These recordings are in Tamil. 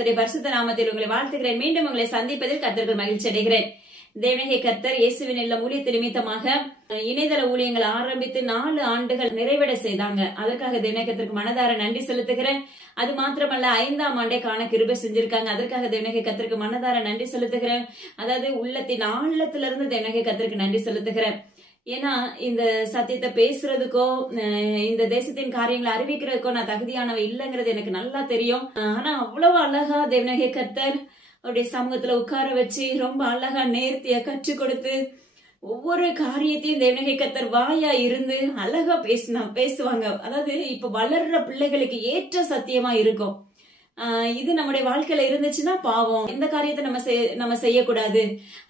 கர்த்தருடைய பரிசுத்த நாமத்தில் உங்களை வாழ்த்துகிறேன். மீண்டும் உங்களை சந்திப்பதில் கர்த்தருக்கு மகிழ்ச்சி அடைகிறேன். தேவனே கர்த்தர் இயேசுவின் இல்ல ஊழியத்து நிமித்தமாக இணையதள ஊழியங்கள் ஆரம்பித்து 4 ஆண்டுகள் நிறைவடை செய்தாங்க. அதற்காக தேவனே கர்த்தருக்கு மனதார நன்றி செலுத்துகிறேன். அது மாத்திரமல்ல 5ஆம் ஆண்டே காண கிருபை செஞ்சிருக்காங்க. அதற்காக தேவனே கர்த்தருக்கு மனதார நன்றி செலுத்துகிறேன். அதாவது உள்ளத்தின் ஆழத்திலிருந்து தேவனே கர்த்தருக்கு நன்றி செலுத்துகிறேன். ஏன்னா இந்த சத்தியத்தை பேசுறதுக்கோ இந்த தேசத்தின் காரியங்களை அறிவிக்கிறதுக்கோ நான் தகுதியானவ இல்லைங்கிறது எனக்கு நல்லா தெரியும். ஆனா அவ்வளவு அழகா தேவனே கர்த்தர் அவருடைய சமூகத்துல உட்கார வச்சு ரொம்ப அழகா நேர்த்தியா கற்றுக் கொடுத்து ஒவ்வொரு காரியத்தையும் தேவனே கர்த்தர் வாயா இருந்து அழகா பேசுவாங்க. அதாவது இப்ப வளர்ற பிள்ளைகளுக்கு ஏற்ற சத்தியமா இருக்கும். இது நம்முடைய வாழ்க்கையில இருந்துச்சுன்னா பாவம், இந்த காரியத்தை நம்ம செய்யக்கூடாது.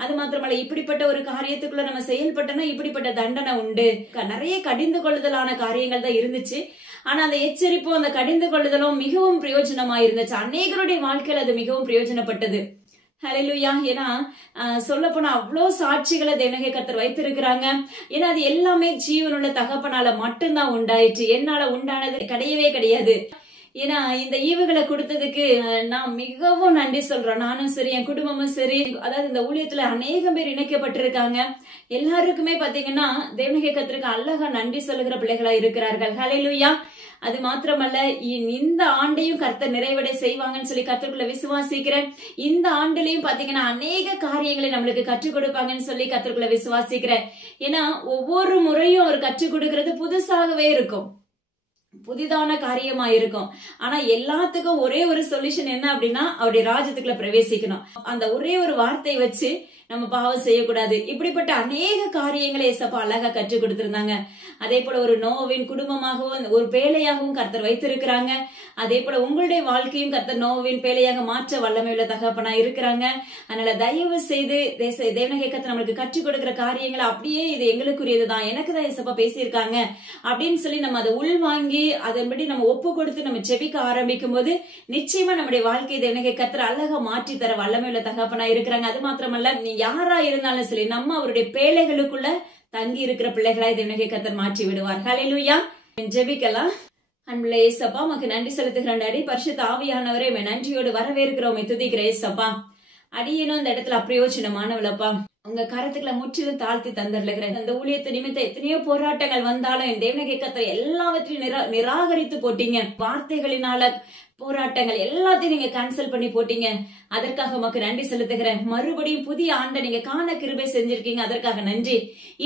அது மாத்திரமல்ல, இப்படிப்பட்ட ஒரு காரியத்துக்குள்ள நம்ம செயல்பட்டோம்னா இப்படிப்பட்ட தண்டனை உண்டு. நிறைய கடிந்து கொள்ளுதலான காரியங்கள் தான் இருந்துச்சு. ஆனா அந்த எச்சரிப்பும் அந்த கடிந்து கொள்ளுதலும் மிகவும் பிரயோஜனமா இருந்துச்சு. அநேகருடைய வாழ்க்கையில அது மிகவும் பிரயோஜனப்பட்டது. ஹல்லேலூயா. ஏன்னா சொல்ல போனா அவ்வளவு சாட்சிகளை தேவனே கர்த்தர் வைத்திருக்கிறாங்க. ஏன்னா அது எல்லாமே ஜீவனுள்ள தகப்பனால மட்டும்தான் உண்டாயிற்று. என்னால உண்டானது கிடையவே கிடையாது. ஏன்னா இந்த ஈவுகளை கொடுத்ததுக்கு நான் மிகவும் நன்றி சொல்றேன். நானும் சரி, என் குடும்பமும் சரி. அதாவது இந்த ஊழியத்துல அநேகம் பேர் இணைக்கப்பட்டிருக்காங்க. எல்லாருக்குமே பாத்தீங்கன்னா தேவனே கர்த்தருக்கு அழகா நன்றி சொல்லுகிற பிள்ளைகளா இருக்கிறார்கள். ஹல்லேலூயா. அது மாத்திரமல்ல, இந்த ஆண்டையும் கர்த்தர் நிறைவடை செய்வாங்கன்னு சொல்லி கர்த்தருக்குள்ள விசுவாசிக்கிறேன். இந்த ஆண்டுலயும் பாத்தீங்கன்னா அநேக காரியங்களை நம்மளுக்கு கற்றுக் கொடுப்பாங்கன்னு சொல்லி கர்த்தருக்குள்ள விசுவாசிக்கிறேன். ஏன்னா ஒவ்வொரு முறையும் அவர் கற்றுக் கொடுக்கறது புதுசாகவே இருக்கும், புதிதான காரியமா இருக்கும். ஆனா எல்லாத்துக்கும் ஒரே ஒரு சொல்யூஷன் என்ன அப்படின்னா அவருடைய ராஜ்யத்துக்குள்ள பிரவேசிக்கணும். அந்த ஒரே ஒரு வார்த்தை வச்சு நம்ம பாவம் செய்யக்கூடாது. இப்படிப்பட்ட அநேக காரியங்களை ஏசப்பா அழகா கற்றுக் கொடுத்திருந்தாங்க. அதே போல ஒரு நோவின் குடும்பமாகவும் ஒரு பேழையாகவும் கர்த்தர் வைத்திருக்கிறாங்க. அதே போல உங்களுடைய வாழ்க்கையும் கர்த்தர் நோவின் பேழையாக மாற்ற வல்லமை உள்ள தகப்பனா இருக்கிறாங்க. அதனால தயவு செய்து தேவனே கர்த்தர் நம்மளுக்கு கற்றுக் கொடுக்கிற காரியங்களை அப்படியே இது எங்களுக்குரியதுதான், எனக்கு தான் ஏசப்பா பேசியிருக்காங்க அப்படின்னு சொல்லி நம்ம அதை உள்வாங்கி அதன்படி நம்ம ஒப்பு கொடுத்து நம்ம செபிக்க ஆரம்பிக்கும் போது நிச்சயமா நம்முடைய வாழ்க்கை தேவனே கர்த்தர் அழகா மாற்றி தர வல்லமை உள்ள தகப்பனா இருக்கிறாங்க. அது மாத்திரமல்ல, நீ யாரா இருந்தாலும் சரி நம்ம அவருடைய பேழைகளுக்குள்ள தங்கி இருக்கிற பிள்ளைகளாய் தேவனே கர்த்தர் மாற்றி விடுவார். ஹல்லேலூயா. ஜெபிக்கலாம். அன்புள்ள ஏசப்பா, உமக்கு நன்றி செலுத்துகிறேன் டாடி. பரிசுத்த ஆவியானவரே, நன்றியோடு வரவேற்கிறோம், துதிக்கிற ஏசப்பா. அடியேனும் இந்த இடத்துல அப்பிரயோஜனமானவளப்பா, உங்க கரத்துக்களை முற்றிலும் தாழ்த்தி தந்துடுகிறேன். அந்த ஊழியத்து நிமித்தம் எத்தனையோ போராட்டங்கள் வந்தாலும் என் தேவனே கர்த்தர் எல்லாவற்றையும் நிராகரித்து போட்டீங்க. வார்த்தைகளினால போராட்டங்கள் எல்லாத்தையும் நீங்க கேன்சல் பண்ணி போட்டீங்க. அதற்காக உமக்கு நன்றி செலுத்துகிறேன். மறுபடியும் புதிய ஆண்டை நீங்க காண கிருபை செஞ்சிருக்கீங்க. அதற்காக நன்றி.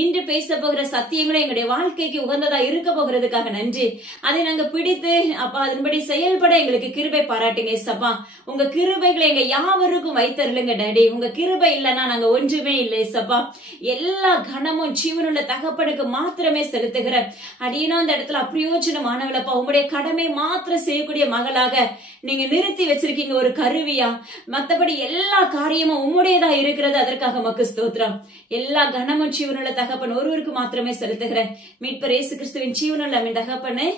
இன்று பேச போகிற சத்தியங்களும் எங்களுடைய வாழ்க்கைக்கு உகந்ததா இருக்க போகிறதுக்காக நன்றி. அதை நாங்க பிடித்து அப்பா அதன்படி செயல்பட எங்களுக்கு கிருபை பாராட்டுங்க ஏசப்பா. உங்க கிருபைகளை எங்க யாவருக்கும் வைத்தருளுங்க டாடி. உங்க கிருபை இல்லைன்னா நாங்க ஒன்றுமே இல்லை ஏசப்பா. எல்லா கனமும் ஜீவனுள்ள தகப்பனுக்கு மாத்திரமே செலுத்துகிற அடியனோ அந்த இடத்துல அப்பிரயோஜனமானவளப்பா, உங்களுடைய கடமை மாத்திரம் செய்யக்கூடிய மகளாக நீங்க நிறுத்தி வச்சிருக்கீங்க, ஒரு கருவியா. மத்தபடி எல்லா காரியமும் உம்முடையதா இருக்கிறது. அதற்காக மக்கு ஸ்தோத்திரம். எல்லா கனமும் ஜீவனுள்ள தகப்பன் ஒருவருக்கு மாத்திரமே செலுத்துகிறேன். மீட்பர் இயேசு கிறிஸ்துவின் ஜீவனுள்ள அமீன் தகப்பனே,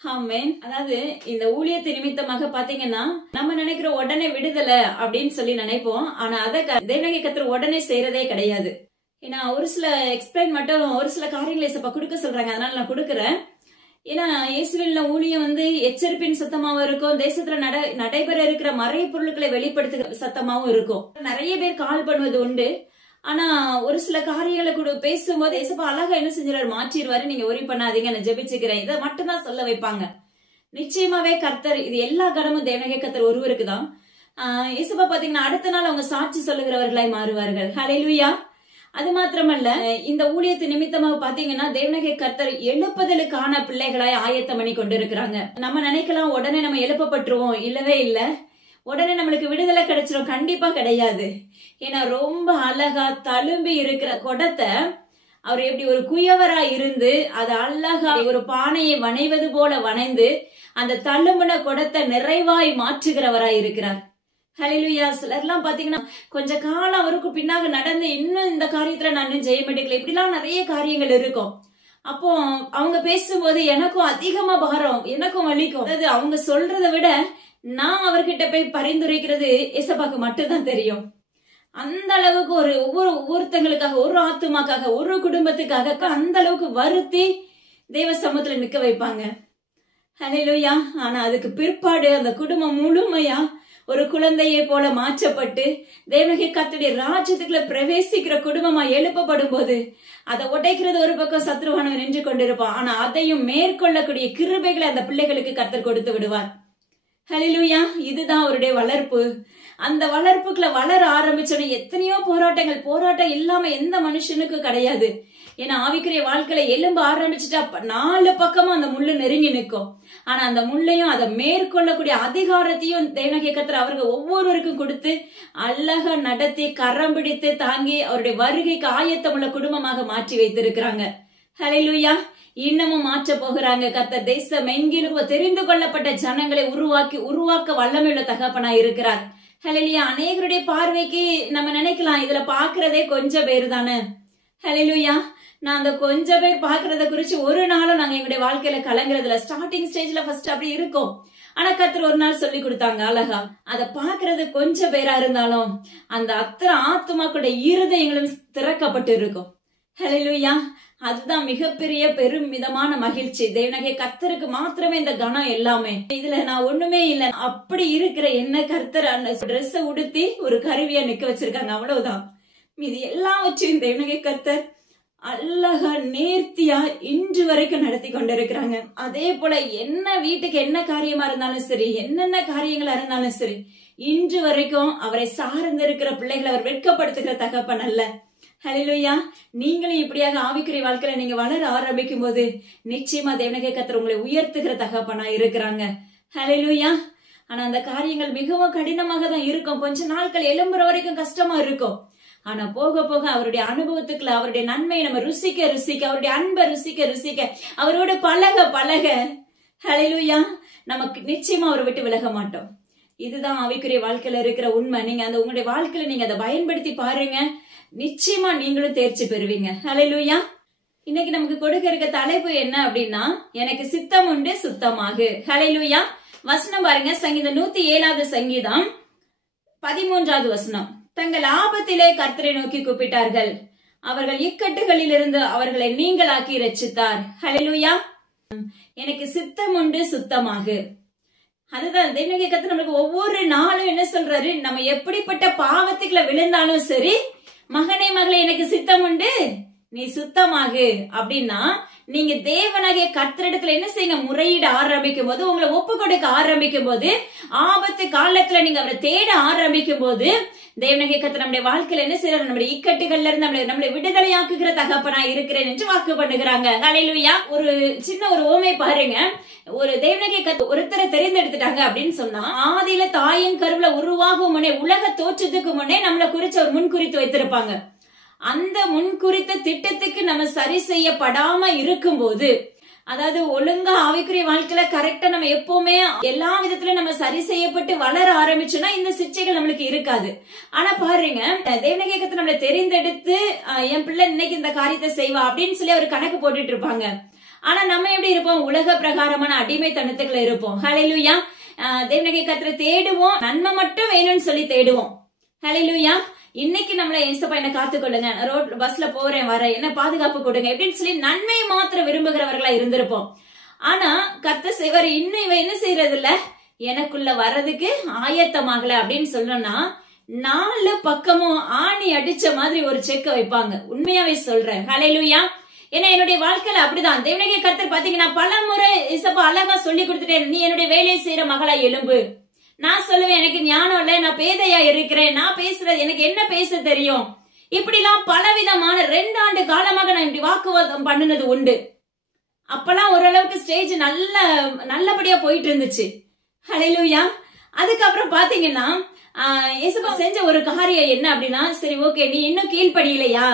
ஆமென். அதாவது இந்த ஊழியத்தை நிமித்தமாக பாத்தீங்கன்னா நம்ம நினைக்கிற உடனே விடுதலை அப்படின்னு சொல்லி நினைப்போம். ஆனா அதை தேவனே கர்த்தர் உடனே செய்யறதே கிடையாது. ஏன்னா ஒரு சில எக்ஸ்பிளைன் மட்டும் ஒரு சில காரியங்களை ஏசப்பா கொடுக்க சொல்றாங்க, அதனால நான் கொடுக்கறேன். ஏன்னா இயேசுவின் ஊழியம் எச்சரிப்பின் சத்தமாவும் இருக்கும், தேசத்துல நடைபெற இருக்கிற மறை பொருட்களை வெளிப்படுத்துகிற சத்தமாவும் இருக்கும். நிறைய பேர் கால் பண்ணுவது உண்டு. ஆனா ஒரு சில காரியங்களை கூட பேசும்போது ஏசப்பா அழகா என்ன செஞ்சாரு, மாற்றிடுவாரு. நீங்க ஒரி பண்ணாதீங்க, நான் ஜெபிச்சுக்கிறேன், இதை மட்டும்தான் சொல்ல வைப்பாங்க. நிச்சயமாவே கர்த்தர் இது எல்லா கடமும் தேவனே கர்த்தர் ஒருவருக்கு தான். ஏசப்பா பாத்தீங்கன்னா அடுத்த நாள் அவங்க சாட்சி சொல்லுகிறவர்களாய் மாறுவார்கள். ஹல்லேலூயா. அது மாத்திரமல்ல, இந்த ஊழியத்து நிமித்தமாக பாத்தீங்கன்னா தேவனே கர்த்தர் எழுப்புதலுக்கான பிள்ளைகளாய் ஆயத்தம் பண்ணி கொண்டிருக்கிறாங்க. நம்ம நினைக்கலாம் உடனே நம்ம எழுப்பப்பட்டுருவோம், இல்லவே இல்ல. உடனே நம்மளுக்கு விடுதலை கிடைச்சிடும், கண்டிப்பா கிடையாது. ஏன்னா ரொம்ப அழகா தழும்பி இருக்கிற குடத்தை அவர் எப்படி ஒரு குயவரா இருந்து அது அழகா ஒரு பானையை வணைவது போல வணைந்து அந்த தழும்புன குடத்தை நிறைவாய் மாற்றுகிறவராய் இருக்கிறார். ஹல்லேலூயா. சிலர்லாம் பாத்தீங்கன்னா கொஞ்ச காலம் அவருக்கு பின்னாக நடந்து இன்னும் இந்த காரியத்துல நான் ஜெயம் எடுக்கல, இப்படிலாம் நிறைய காரியங்கள் இருக்கும். அப்போ அவங்க பேசும்போது எனக்கும் அதிகமா பாரம், எனக்கும் வலிக்கும். அதாவது அவங்க சொல்றதை விட நான் அவர்கிட்ட போய் பரிந்துரைக்கிறது ஏசப்பாக்கு மட்டும்தான் தெரியும். அந்த அளவுக்கு ஒவ்வொருத்தங்களுக்காக, ஒரு ஆத்துமாக்காக, ஒரு குடும்பத்துக்காக அந்த அளவுக்கு வருத்தி தேவ சமூகத்துல நிக்க வைப்பாங்க. ஹல்லேலூயா. ஆனா அதுக்கு பிற்பாடு அந்த குடும்பம் முழுமையா ஒரு குழந்தையை போல மாற்றப்பட்டு தேவனுடைய கர்த்தருடைய ராஜ்யத்துக்குள்ள பிரவேசிக்கிற குடும்பமா எழுப்பப்படும் போது அதை உடைக்கிறது ஒரு பக்கம் சத்ருவானவன் நின்று கொண்டிருப்பான். ஆனா அதையும் மேற்கொள்ளக்கூடிய கிருபைகளை அந்த பிள்ளைகளுக்கு கர்த்தர் கொடுத்து விடுவார். ஹல்லேலூயா. இதுதான் அவருடைய வளர்ப்பு. அந்த வளர்ப்புக்குள்ள வளர ஆரம்பிச்சோட எத்தனையோ போராட்டம் இல்லாம எந்த மனுஷனுக்கும் கிடையாது. ஏன்னா ஆவிக்குரிய வாழ்க்கையில எலும்ப ஆரம்பிச்சுட்டா 4 பக்கமும் அந்த முள்ளு நெருங்கி நிற்கும். ஆனா அந்த முள்ளையும் அதை மேற்கொள்ளக்கூடிய அதிகாரத்தையும் தேவனாகிய கர்த்தர் அவர்கள் ஒவ்வொருவருக்கும் கொடுத்து அழகா நடத்தி கரம் பிடித்து தாங்கி அவருடைய வருகைக்கு ஆயத்தமுள்ள குடும்பமாக மாற்றி வைத்திருக்கிறாங்க. ஹல்லேலூயா. இன்னமும் மாற்ற போகிறாங்க. கர்த்தர் தேசம் எங்கிலும் தெரிந்து கொள்ளப்பட்ட ஜனங்களை உருவாக்க வல்லமையுள்ள தகப்பனா இருக்கிறார். ஹல்லேலூயா. அநேகருடைய பார்வைக்கு நம்ம நினைக்கலாம், இதுல பாக்குறதே கொஞ்சம் பேர் தானே. ஹல்லேலூயா. நான் அந்த கொஞ்சம் பேர் பாக்குறத குறிச்சு ஒரு நாளும் நாங்க எங்களுடைய வாழ்க்கையில கலங்குறதுல ஸ்டார்டிங் ஸ்டேஜ்ல ஃபர்ஸ்ட் அப்படி இருக்கும். ஆனா கர்த்தர் ஒரு நாள் சொல்லி கொடுத்தாங்க அழகா, அத பாக்குறது கொஞ்சம் பேரா இருந்தாலும் அந்த அத்தனை ஆத்துமாக்களுடைய இருதயங்களும் திறக்கப்பட்டு இருக்கும். ஹல்லேலூயா. அதுதான் மிகப்பெரிய பெருமிதமான மகிழ்ச்சி. தேவனாகிய கர்த்தருக்கு மாத்திரமே இந்த கனம் எல்லாமே. இதுல நான் ஒண்ணுமே இல்ல. அப்படி இருக்கிற என்ன கர்த்தர் அந்த ட்ரெஸ் உடுத்தி ஒரு கருவியா நிக்க வச்சிருக்காங்க, அவ்வளவுதான். இது எல்லாவற்றையும் தேவனாகிய கர்த்தர் அழகா நேர்த்தியா இன்று வரைக்கும் நடத்தி கொண்டிருக்கிறாங்க. அதே போல என்ன வீட்டுக்கு என்ன காரியமா இருந்தாலும் சரி, என்னென்ன காரியங்களா இருந்தாலும் சரி, இன்று வரைக்கும் அவரை சார்ந்து இருக்கிற பிள்ளைகளை அவர் வெட்கப்படுத்துகிற தகப்பன் அல்ல. ஹல்லேலூயா. நீங்களும் இப்படியாக ஆவிக்குரிய வாழ்க்கையில நீங்க வளர ஆரம்பிக்கும் போது நிச்சயமா தேவனாகிய கர்த்தர் உங்களை உயர்த்துகிற தகப்பனா இருக்கிறாங்க. ஹல்லேலூயா. ஆனா அந்த காரியங்கள் மிகவும் கடினமாக தான் இருக்கும். கொஞ்ச நாட்கள் எழும்புற வரைக்கும் கஷ்டமா இருக்கும். ஆனா போக போக அவருடைய அனுபவத்துக்குள்ள அவருடைய நன்மையை நம்ம ருசிக்க அவருடைய அன்பை ருசிக்க அவரோட பழக ஹல்லேலூயா, நமக்கு நிச்சயமா அவரை விட்டு விலக மாட்டோம். இதுதான் ஆவிக்குரிய வாழ்க்கையில இருக்கிற உண்மை. நீங்க அந்த உங்களுடைய வாழ்க்கையில நீங்க அதை பயன்படுத்தி பாருங்க, நிச்சயமா நீங்களும் தேர்ச்சி பெறுவீங்க. ஹல்லேலூயா. இன்னைக்கு நமக்கு கொடுக்க இருக்க தலைப்பு என்ன அப்படின்னா, எனக்கு சித்தம் உண்டு சுத்தமாகு. ஹல்லேலூயா. வசனம் பாருங்க, சங்கீதம் 107வது சங்கீதம் 13வது வசனம். தங்கள் ஆபத்திலே கர்த்தரை நோக்கி கூப்பிட்டார்கள், அவர்கள் இக்கட்டுகளில் இருந்து அவர்களை நீங்களாக்கி ரட்சித்தார். ஹல்லேலூயா. எனக்கு சித்தம் உண்டு சுத்தமாகு. அதுதான் தேவனாகிய கர்த்தர் நம்மளுக்கு ஒவ்வொரு நாளும் என்ன சொல்றாரு, நம்ம எப்படிப்பட்ட பாவத்துக்குள்ள விழுந்தாலும் சரி, மகனே மகளே எனக்கு சித்தம் உண்டு நீ சுத்தமாகு அப்படின்னா, நீங்க தேவனாகிய கர்த்தரிடத்துல என்ன செய்யுங்க, முறையிட ஆரம்பிக்கும் போது, உங்களை ஒப்பு கொடுக்க ஆரம்பிக்கும் போது, ஆபத்து காலத்துல நீங்க அவரை தேட ஆரம்பிக்கும் போது, தேவனாகிய கர்த்தர் நம்முடைய வாழ்க்கையில என்ன செய்யறாரு, நம்முடைய இக்கட்டுகள்ல இருந்து நம்மளை விடுதலையாக்குகிற தகப்பனா இருக்கிறேன் என்று வாக்கு பண்ணுகிறாங்க. ஹல்லேலூயா. ஒரு சின்ன ஒரு ஓமை பாருங்க. ஒரு தேவனாகிய கர்த்தர் ஒருத்தரை தெரிந்தெடுத்துட்டாங்க அப்படின்னு சொன்னா, ஆதியில தாயின் கருவுல உருவாகும் முன்னே, உலக தோற்றத்துக்கு முன்னே நம்மளை குறிச்சு ஒரு முன்குறித்து வைத்திருப்பாங்க. அந்த முன்குறித்த திட்டத்துக்கு நம்ம சரி செய்யப்படாம இருக்கும் போது, அதாவது ஒழுங்கா ஆவிக்குரிய வாழ்க்கையில கரெக்டா நம்ம எப்பவுமே எல்லா விதத்திலும் நம்ம சரி செய்யப்பட்டு வளர ஆரம்பிச்சோம்னா இந்த சிக்ஷைகள் நம்மளுக்கு இருக்காது. ஆனா பாருங்க, தேவனாகிய கர்த்தர் நம்மளை தெரிந்தெடுத்து என் பிள்ளை இன்னைக்கு இந்த காரியத்தை செய்வா அப்படின்னு சொல்லி அவர் கணக்கு போட்டுட்டு இருப்பாங்க. ஆனா நம்ம எப்படி இருப்போம், உலக பிரகாரமான அடிமைத்தனத்துக்குள்ள இருப்போம். ஹல்லேலூயா. தேவனாகிய கர்த்தரை தேடுவோம், நன்மை மட்டும் வேணும்னு சொல்லி தேடுவோம். ஹல்லேலூயா. இன்னைக்கு நம்மள ஏசப்பா என்ன காத்துக்கொள்ளுங்க, ரோட் பஸ்ல போறேன் வரேன், என்ன பாதுகாப்பு கொடுங்க எப்படின்னு சொல்லி நன்மையை மாத்திரம் விரும்புகிறவர்களா இருந்திருப்போம். ஆனா கர்த்தர் செய்வார், இன்னும் இவ என்ன செய்யறது இல்ல, எனக்குள்ள வர்றதுக்கு ஆயத்தமாகல அப்படின்னு சொல்லணும்னா 4 பக்கமும் ஆணி அடிச்ச மாதிரி ஒரு செக்க வைப்பாங்க. உண்மையாவே சொல்றேன். ஹல்லேலூயா. ஏன்னா என்னுடைய வாழ்க்கையில அப்படிதான். தேவனாகிய கர்த்தர் பாத்தீங்கன்னா பல முறை ஏசப்பா அழகா சொல்லி கொடுத்துட்டேன், நீ என்னுடைய வேலையை செய்யற மகளா எழும்பு. நான் சொல்லுவேன், எனக்கு ஞானம் இல்ல, நான் பேதையா இருக்கிறேன், நான் பேசுறது எனக்கு என்ன பேச தெரியும், இப்படி எல்லாம் பலவிதமான 2 ஆண்டு காலமாக நான் இப்படி வாக்குவாதம் பண்ணினது உண்டு. அப்பெல்லாம் ஓரளவுக்கு ஸ்டேஜ் நல்லபடியா போயிட்டு இருந்துச்சு. ஹல்லேலூயா. அதுக்கப்புறம் பாத்தீங்கன்னா இயேசுப்பா செஞ்ச ஒரு காரியம் என்ன அப்படின்னா, சரி ஓகே நீ இன்னும் கீழ்படியிலையா,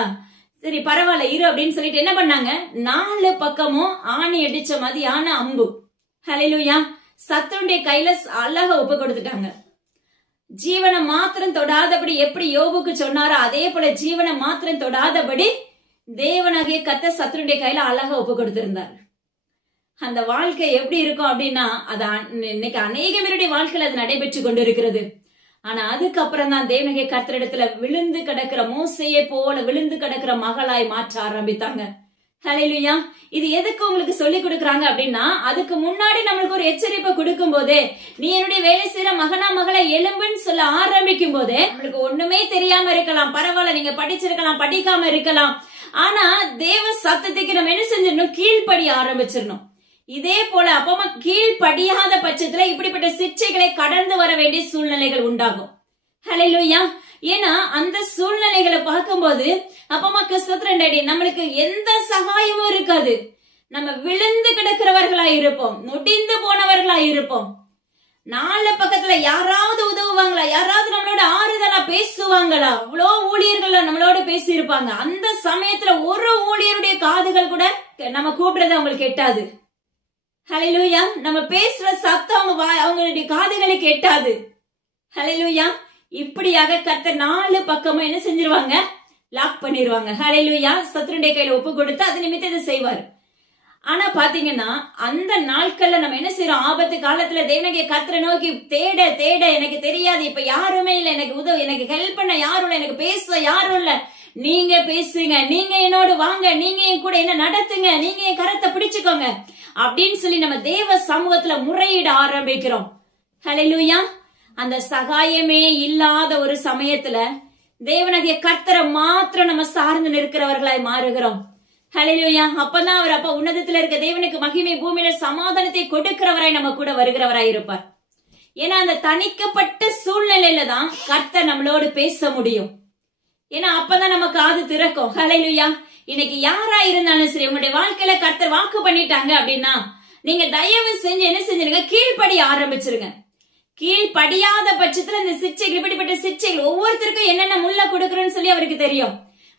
சரி பரவாயில்ல இரு அப்படின்னு சொல்லிட்டு என்ன பண்ணாங்க, 4 பக்கமும் ஆணி அடிச்ச மாதிரியான அம்பு. ஹல்லேலூயா. சத்துருடைய கையில அழகா ஒப்பு கொடுத்துட்டாங்க. ஜீவனை மாத்திரம் தொடாதபடி எப்படி யோபுக்கு சொன்னாரோ அதே போல ஜீவனை மாத்திரம் தொடாதபடி தேவனாகிய கர்த்தர் சத்துருடைய கையில அழகா ஒப்பு கொடுத்திருந்தார். அந்த வாழ்க்கை எப்படி இருக்கும் அப்படின்னா, அது இன்னைக்கு அநேக பேருடைய வாழ்க்கையில அது நடைபெற்று கொண்டிருக்கிறது. ஆனா அதுக்கப்புறம் தான் தேவனாகிய கர்த்தரிடத்துல விழுந்து கிடக்கிற மோசையை போல விழுந்து கிடக்கிற மகளாய் மாற்ற ஆரம்பித்தாங்க. ஹல்லேலூயா. இது எதுக்கு உங்களுக்கு சொல்லி கொடுக்கறாங்க அப்படின்னா, அதுக்கு முன்னாடி நம்மளுக்கு ஒரு எச்சரிப்பை கொடுக்கும் போதே, நீ என்னுடைய வேலை செய்யற மகனா மகளை எலும்புன்னு சொல்ல ஆரம்பிக்கும் போதே நம்மளுக்கு ஒண்ணுமே தெரியாம இருக்கலாம், பரவாயில்ல, நீங்க படிச்சிருக்கலாம், படிக்காம இருக்கலாம். ஆனா தேவ சத்தத்துக்கு நம்ம என்ன செஞ்சிடணும்? கீழ்ப்படிய ஆரம்பிச்சிடணும். இதே போல அப்பமா கீழ்ப்படியாத பட்சத்துல இப்படிப்பட்ட சிக்ஷைகளை கடந்து வர வேண்டிய சூழ்நிலைகள் உண்டாகும். ஹல்லேலூயா. ஏன்னா அந்த சூழ்நிலைகளை பார்க்கும்போது அப்பமா ஸ்தோத்திரம் டாடி, நம்மளுக்கு எந்த சகாயமும் இருக்காது. நம்ம விழுந்து கிடக்கிறவர்களா இருப்போம், நொடிந்து போனவர்களா இருப்போம். நாலு பக்கத்துல யாராவது உதவுவாங்களா? யாராவது நம்மளோட ஆறுதலா பேசுவாங்களா? அவ்வளோ ஊழியர்கள் நம்மளோட பேசி இருப்பாங்க. அந்த சமயத்துல ஒரு ஊழியருடைய காதுகள் கூட நம்ம கூப்பிடுறது அவங்களுக்கு எட்டாது. ஹல்லேலூயா. நம்ம பேசுற சத்தம் அவங்களுடைய காதுகளுக்கு எட்டாது. ஹல்லேலூயா. இப்படியாக கர்த்தர் நாலு பக்கமும் என்ன செஞ்சிருவாங்க? லாக் பண்ணிருவாங்க. ஹல்லேலூயா. சத்துருடைய கையில ஒப்பு கொடுத்து அது நிமித்தம் இதை செய்வார். ஆனா பாத்தீங்கன்னா அந்த நாட்கள்ல நம்ம என்ன செய்யறோம்? ஆபத்து காலத்துல தேவனாகிய கர்த்தரை நோக்கி தேட தேட எனக்கு தெரியாது, இப்ப யாருமே இல்ல, எனக்கு உதவி, எனக்கு ஹெல்ப் பண்ண யாரும் இல்ல, எனக்கு பேச யாரும் இல்ல, நீங்க பேசுங்க, நீங்க என்னோட வாங்க, நீங்க என் கூட என்ன நடத்துங்க, நீங்க என் கரத்தை பிடிச்சுக்கோங்க அப்படின்னு சொல்லி நம்ம தேவ சமூகத்துல முறையிட ஆரம்பிக்கிறோம். ஹல்லேலூயா. அந்த சகாயமே இல்லாத ஒரு சமயத்துல தேவனாகிய கர்த்தரை மாத்திரம் நம்ம சார்ந்து நிற்கிறவர்களாய் மாறுகிறோம். ஹல்லேலூயா. அப்பதான் அவர் அப்ப உன்னதத்துல இருக்க தேவனுக்கு மகிமை, பூமியில சமாதானத்தை கொடுக்கிறவராய் நம்ம கூட வருகிறவராய் இருப்பார். ஏன்னா அந்த தணிக்கப்பட்ட சூழ்நிலையில தான் கர்த்தர் நம்மளோடு பேச முடியும். ஏன்னா அப்பதான் நம்ம காது திறக்கும். ஹல்லேலூயா. இன்னைக்கு யாரா இருந்தாலும் சரி, உங்களுடைய வாழ்க்கையில கர்த்தர் வாக்கு பண்ணிட்டாங்க அப்படின்னா நீங்க தயவு செஞ்சு என்ன செஞ்சிருங்க? கீழ்ப்படிய ஆரம்பிச்சிருங்க. கீழ்படியாத பட்சத்துல இந்த சிக்ஷைகள், இப்படிப்பட்ட சிக்ஷைகள் ஒவ்வொருத்தருக்கும் என்னென்ன முள்ள கொடுக்கறோம்னு சொல்லி அவருக்கு தெரியும்.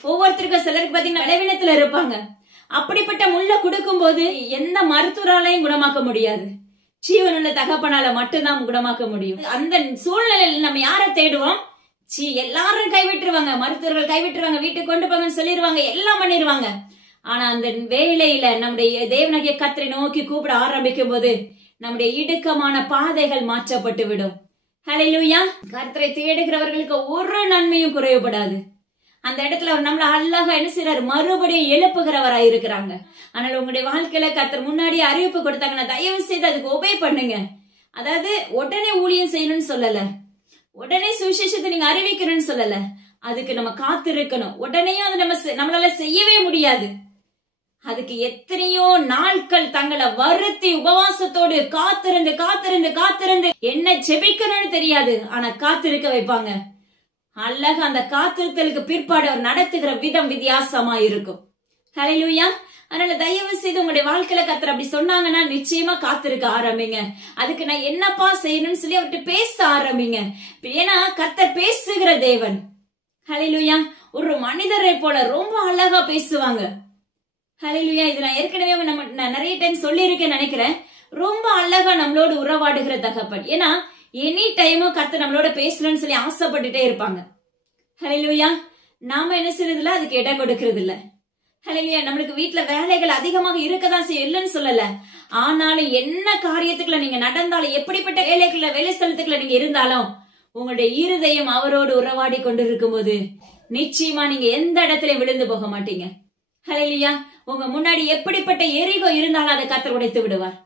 ஒவ்வொருத்தருக்கும் சிலருக்கு பாத்தீங்கன்னா பலவீனத்துல இருப்பாங்க. அப்படிப்பட்ட முள்ள கொடுக்கும் போது எந்த மருத்துவராலையும் குணமாக்க முடியாது, ஜீவனுள்ள தகப்பனால மட்டும்தான் குணமாக்க முடியும். அந்த சூழ்நிலையில நம்ம யார தேடுவோம்? எல்லாரும் கைவிட்டுருவாங்க, மருத்துவர்கள் கைவிட்டுருவாங்க, வீட்டுக்கு கொண்டு போங்கன்னு சொல்லிடுவாங்க, எல்லாம் பண்ணிடுவாங்க. ஆனா அந்த வேலையில நம்முடைய தேவனாகிய கர்த்தரை நோக்கி கூப்பிட ஆரம்பிக்கும் போது நம்முடைய இடுக்கமான பாதைகள் மாற்றப்பட்டு விடும். ஹல்லேலூயா. கர்த்தரை தேடுகிறவர்களுக்கு ஒரு நன்மையும் குறைவுபடாது. அந்த இடத்துல அவர் நம்மள அழகா என்ன செய்யறாரு? மறுபடியும் எழுப்புகிறவராய் இருக்கிறாங்க. ஆனால் உங்களுடைய வாழ்க்கையில கர்த்தர் முன்னாடியே அறிவிப்பு கொடுத்தாங்கன்னா தயவு செய்து அதுக்கு ஒபே பண்ணுங்க. அதாவது உடனே ஊழியம் செய்யணும்னு சொல்லல, உடனே சுவிசேஷத்தை நீங்க அறிவிக்கணும்னு சொல்லல, அதுக்கு நம்ம காத்து இருக்கணும். உடனேயும் அது நம்மளால செய்யவே முடியாது. அதுக்கு எத்தனையோ நாட்கள் தங்களை வருத்தி உபவாசத்தோடு காத்திருந்து காத்திருந்து காத்திருந்து என்ன ஜெபிக்கணும்னு தெரியாது, ஆனா காத்திருக்க வைப்பாங்க. அழகா அந்த காத்திருத்தலுக்கு பிற்பாடு அவர் நடத்துகிற விதம் வித்தியாசமா இருக்கும். ஹல்லேலூயா. அதனால தயவு செய்து உங்களுடைய வாழ்க்கையில கர்த்தர் அப்படி சொன்னாங்கன்னா நிச்சயமா காத்திருக்க ஆரம்பிங்க. அதுக்கு நான் என்னப்பா செய்யணும்னு சொல்லி அவர்கிட்ட பேச ஆரம்பிங்க. ஏன்னா கர்த்தர் பேசுகிற தேவன். ஹல்லேலூயா. ஒரு மனிதரை போல ரொம்ப அழகா பேசுவாங்க. ஹல்லேலூயா. இது நான் ஏற்கனவே நான் நிறைய டைம் சொல்லி இருக்கேன் நினைக்கிறேன். ரொம்ப அழகா நம்மளோட உறவாடுகிற தகப்பன். ஏன்னா எனி டைமும் கர்த்தர் நம்மளோட பேசணும்னு சொல்லி ஆசைப்பட்டுட்டே இருப்பாங்க. ஹல்லேலூயா. நாம என்ன செய்யறதில்ல, அதுக்கு இடம் கொடுக்கறது இல்ல. ஹல்லேலூயா. நம்மளுக்கு வீட்டுல வேலைகள் அதிகமாக இருக்கதான் செய்யும், இல்லைன்னு சொல்லல. ஆனாலும் என்ன காரியத்துக்குள்ள நீங்க நடந்தாலும், எப்படிப்பட்ட வேலைக்குள்ள வேலை ஸ்தலத்துக்குள்ள நீங்க இருந்தாலும் உங்களுடைய இருதயம் அவரோடு உறவாடி கொண்டு இருக்கும் போது நிச்சயமா நீங்க எந்த இடத்துல விழுந்து போக மாட்டீங்க. ஹல்லேலூயா. உங்க முன்னாடி எப்படிப்பட்ட எரிகோ இருந்தாலும் அதை கர்த்தர் உடைத்து விடுவார்.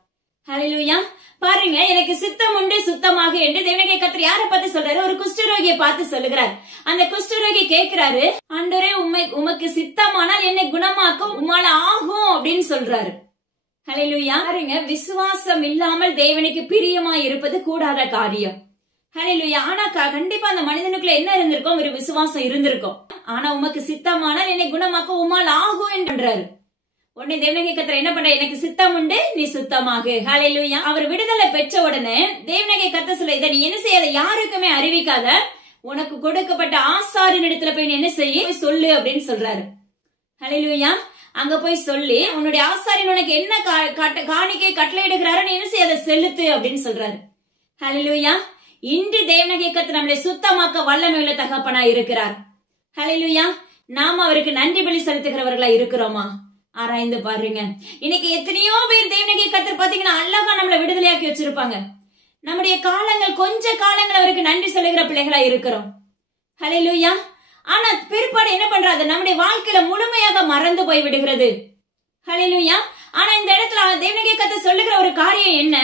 ஹல்லேலூயா. பாருங்க, எனக்கு சித்தம் உண்டு சுத்தமாக என்று தேவனாகிய கர்த்தர் யாரை பார்த்து சொல்றாரு? ஒரு குஷ்டரோகியை பார்த்து சொல்லுகிறார். அந்த குஷ்டரோகி கேட்கிறாரு, ஆண்டவரே உமக்கு சித்தமானால் என்னை குணமாக்கும் உம்மால ஆகும் அப்படின்னு சொல்றாரு. ஹல்லேலூயா. பாருங்க, விசுவாசம் இல்லாமல் தேவனுக்கு பிரியமா இருப்பது கூடாத காரியம். ஹல்லேலூயா. ஆனா கண்டிப்பா அந்த மனிதனுக்குள்ள என்ன இருந்திருக்கும்? ஒரு விசுவாசம் இருந்திருக்கும். ஆனா உமக்கு சித்தமானால் என்னை குணமாக்க உம்மால் ஆகும் என்றாரு. உடனே தேவனாகிய கர்த்தர் என்ன பண்ற? எனக்கு சித்தம் உண்டு, நீ சுத்தமாக. ஹல்லேலூயா. அவர் விடுதலை பெற்ற உடனே தேவனாகிய கர்த்தர் சொல்ல, இதை நீ என்ன செய்யாத, யாருக்குமே அறிவிக்காத, உனக்கு கொடுக்கப்பட்ட ஆசாரின் இடத்துல போய் என்ன செய்ய சொல்லு அப்படின்னு சொல்றாரு. ஹல்லேலூயா. அங்க போய் சொல்லி உன்னுடைய ஆசாரியன் உனக்கு என்ன காணிக்கை கட்டளை எடுக்கிறாரு, நீ என்ன செய்ய அதை செலுத்து அப்படின்னு சொல்றாரு. ஹல்லேலூயா. இன்று தேவனாகிய கர்த்தர் நம்மளை சுத்தமாக்க வல்லமை உள்ள தகப்பனா இருக்கிறார். ஹல்லேலூயா. நாம அவருக்கு நன்றி பலி செலுத்துகிறவர்களா இருக்கிறோமா? ஆராய்ந்து பாருங்க. இன்னைக்கு எத்தனையோ பேர் தேவனாகிய கர்த்தர் பாத்தீங்கன்னா அழகா நம்மளை விடுதலையாக்கி வச்சிருப்பாங்க. நம்முடைய காலங்கள் கொஞ்ச காலங்கள் அவருக்கு நன்றி சொல்லுகிற பிள்ளைகளா இருக்கிறோம். ஹல்லேலூயா. ஆனா பிற்பாடு என்ன பண்றாது? நம்முடைய வாழ்க்கையில முழுமையாக மறந்து போய் விடுகிறது. ஹல்லேலூயா. ஆனா இந்த இடத்துல தேவனாகிய கர்த்தர் சொல்லுகிற ஒரு காரியம் என்ன,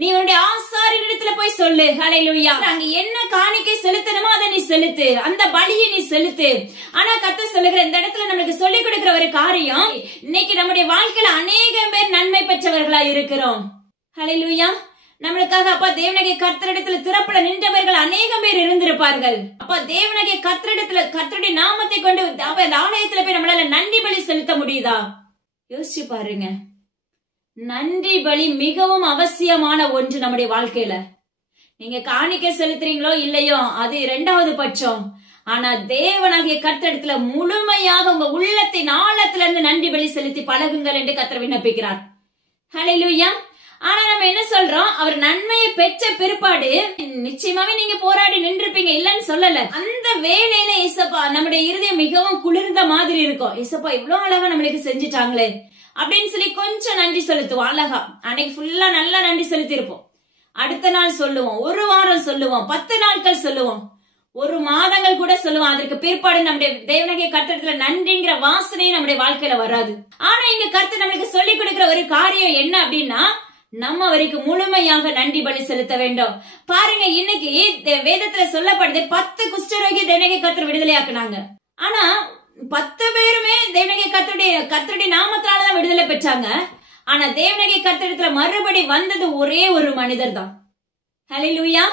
நீ உன்னுடைய ஆசாரியனிடத்துல போய் சொல்லு. ஹல்லேலூயா. அங்க என்ன காணிக்கை செலுத்தணுமோ அதை நீ செலுத்து, அந்த பலியை நீ செலுத்து. ஆனா கர்த்தர் சொல்லுகிற இந்த இடத்துல நமக்கு சொல்லிக் கொடுக்கிற ஒரு காரியம், இன்னைக்கு நம்முடைய வாழ்க்கையில அநேகம் பேர் நன்மை பெற்றவர்களா இருக்கிறோம். ஹல்லேலூயா. நம்மளுக்காக அப்பா தேவனாகிய கர்த்தரிடத்துல திறப்புல நின்றவர்கள் அநேகம் பேர் இருந்திருப்பார்கள். அப்பா தேவனாகிய கர்த்தரிடத்துல கர்த்தருடைய நாமத்தை கொண்டு அந்த ஆலயத்துல போய் நம்மளால நன்றி பலி செலுத்த முடியுதா? யோசிச்சு பாருங்க. நன்றி பலி மிகவும் அவசியமான ஒன்று நம்முடைய வாழ்க்கையில. நீங்க காணிக்கை செலுத்துறீங்களோ இல்லையோ அது இரண்டாவது பட்சம். ஆனா தேவனாகிய கர்த்தரிடத்துல முழுமையாக உங்க உள்ளத்தின் ஆழத்துல இருந்து நன்றி பலி செலுத்தி பழகுங்கள் என்று கர்த்தர் விண்ணப்பிக்கிறார். ஹல்லேலூயா. ஆனா நம்ம என்ன சொல்றோம், அவர் நன்மையை பெற்ற பிற்பாடு நிச்சயமாவே நீங்க போராடி நின்றுப்பீங்க, இல்லன்னு சொல்லல. அந்த வேலையில ஏசப்பா நம்முடைய இருதயம் மிகவும் குளிர்ந்த மாதிரி இருக்கும். ஏசப்பா இவ்வளவு அழகா நம்மளுக்கு செஞ்சுட்டாங்களே அப்படின்னு சொல்லி கொஞ்சம் நன்றி செலுத்துவோம். அழகா அன்னைக்கு ஃபுல்லா நல்லா நன்றி செலுத்தி இருப்போம். அடுத்த நாள் சொல்லுவோம், ஒரு வாரம் சொல்லுவோம், 10 நாட்கள் சொல்லுவோம், ஒரு மாதங்கள் கூட சொல்லுவோம். அதற்கு பிற்பாடு நம்முடைய தேவனாகிய கர்த்தரிடத்துல நன்றிங்கிற வாசனையும் நம்முடைய வாழ்க்கையில வராது. ஆனா இங்க கர்த்தர் நம்மளுக்கு சொல்லிக் கொடுக்கிற ஒரு காரியம் என்ன அப்படின்னா, நம்ம அவருக்கு முழுமையாக நன்றி பலி செலுத்த வேண்டும். பாருங்க, இன்னைக்கு வேதத்துல சொல்லப்படுது 10 குஷ்டரோகி தேவனாகிய கர்த்தர் விடுதலையாக்குனாங்க. ஆனா 10 பேருமே தேவனாகிய கர்த்தருடைய நாமத்தினாலதான் விடுதலை பெற்றாங்க. ஆனா தேவனாகிய கர்த்தரிடத்துல மறுபடி வந்தது ஒரே ஒரு மனிதர் தான். ஹல்லேலூயா.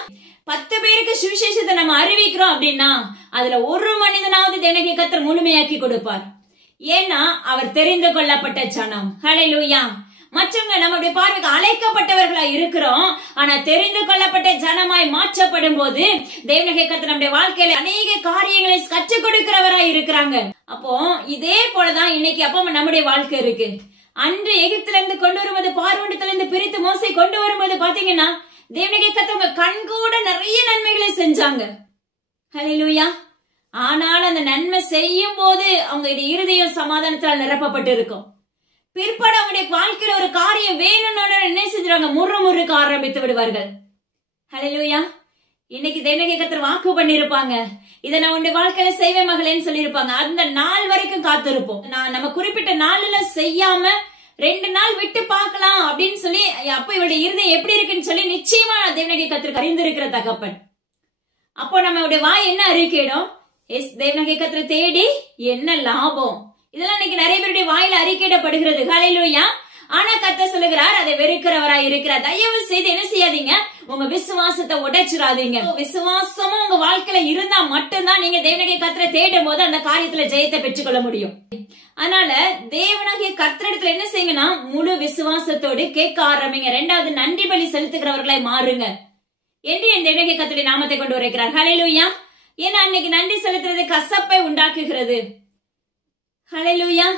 10 பேருக்கு சுவிசேஷத்தை நம்ம அறிவிக்கிறோம் அப்படின்னா அதுல ஒரு மனிதனாவது தேவனாகிய கர்த்தர் முழுமையாக்கி கொடுப்பார். ஏன்னா அவர் தெரிந்து கொள்ளப்பட்ட ஜனம். ஹல்லேலூயா. மற்றவங்க நம்முடைய பார்வைக்கு அழைக்கப்பட்டவர்களா இருக்கிறோம். ஆனா தெரிந்து கொள்ளப்பட்ட ஜனமாய் மாற்றப்படும் போது தேவனாகிய கர்த்தர் நம்முடைய வாழ்க்கையில அநேக காரியங்களை கற்றுக் கொடுக்கிறவராய் இருக்கிறாங்க. அப்போ இதே போலதான் இன்னைக்கு அப்போ நம்முடைய வாழ்க்கை இருக்கு. அன்று எகிப்துல இருந்து கொண்டு வரும்போது, பார்வோனிடத்துல இருந்து பிரித்து மோசை கொண்டு வரும்போது பாத்தீங்கன்னா தேவனாகிய கர்த்தர் உங்க கண்கூட நிறைய நன்மைகளை செஞ்சாங்க. ஹல்லேலூயா. ஆனால் அந்த நன்மை செய்யும் போது அவங்களுடைய இருதயம் சமாதானத்தால் நிரப்பப்பட்டு இருக்கும். பிற்பாடு அவங்களுடைய வாழ்க்கையில ஒரு காரியம் வேணும்னு என்ன செஞ்சிருவாங்க, முறுமுறுக்க ஆரம்பித்து விடுவார்கள். ஹல்லேலூயா. இன்னைக்கு தேவனாகிய கர்த்தர் வாக்கு பண்ணிருப்பாங்க, இதை நான் உன்னுடைய வாழ்க்கையில செய்வேன் மகளேன்னு சொல்லியிருப்பாங்க. அந்த நாள் வரைக்கும் காத்திருப்போம். நம்ம குறிப்பிட்ட நாள்ல செய்யாம 2 நாள் விட்டு பார்க்கலாம் அப்படின்னு சொல்லி, அப்ப இவருடைய இருதயம் எப்படி இருக்குன்னு சொல்லி நிச்சயமா தேவனாகிய கர்த்தர் அறிந்திருக்கிற தகப்பன். அப்போ நம்மளுடைய வாய் என்ன அறிக்கையிடும், தேவனாகிய கர்த்தரை தேடி என்ன லாபம், இதெல்லாம் இன்னைக்கு நிறைய பேருடைய வாயில அறிக்கையிடப்படுகிறது. ஹல்லேலூயா. ஆனா கர்த்தர் சொல்லுகிறார், அதை வெறுக்கிறவராய் இருக்கிறார். தயவு செய்து என்ன செய்யாதீங்க, உங்க விசுவாசத்தை உடைச்சிடாதீங்க. விசுவாசமும் உங்க வாழ்க்கையில இருந்தா மட்டும்தான் நீங்க தேவனாகிய கர்த்தரை தேடும் போது அந்த காரியத்துல ஜெயத்தை பெற்றுக்கொள்ள முடியும். அதனால தேவனாகிய கர்த்தரிடத்துல என்ன செய்யுங்கன்னா, முழு விசுவாசத்தோடு கேட்க ஆரம்பிங்க. 2வது நன்றி பலி செலுத்துகிறவர்களாய் மாறுங்க என்று என் தேவனாகிய கர்த்தருடைய நாமத்தை கொண்டு வருகிறார். ஹல்லேலூயா. ஏன்னா அன்னைக்கு நன்றி செலுத்துறது கசப்பை உண்டாக்குகிறது. ஹல்லேலூயா.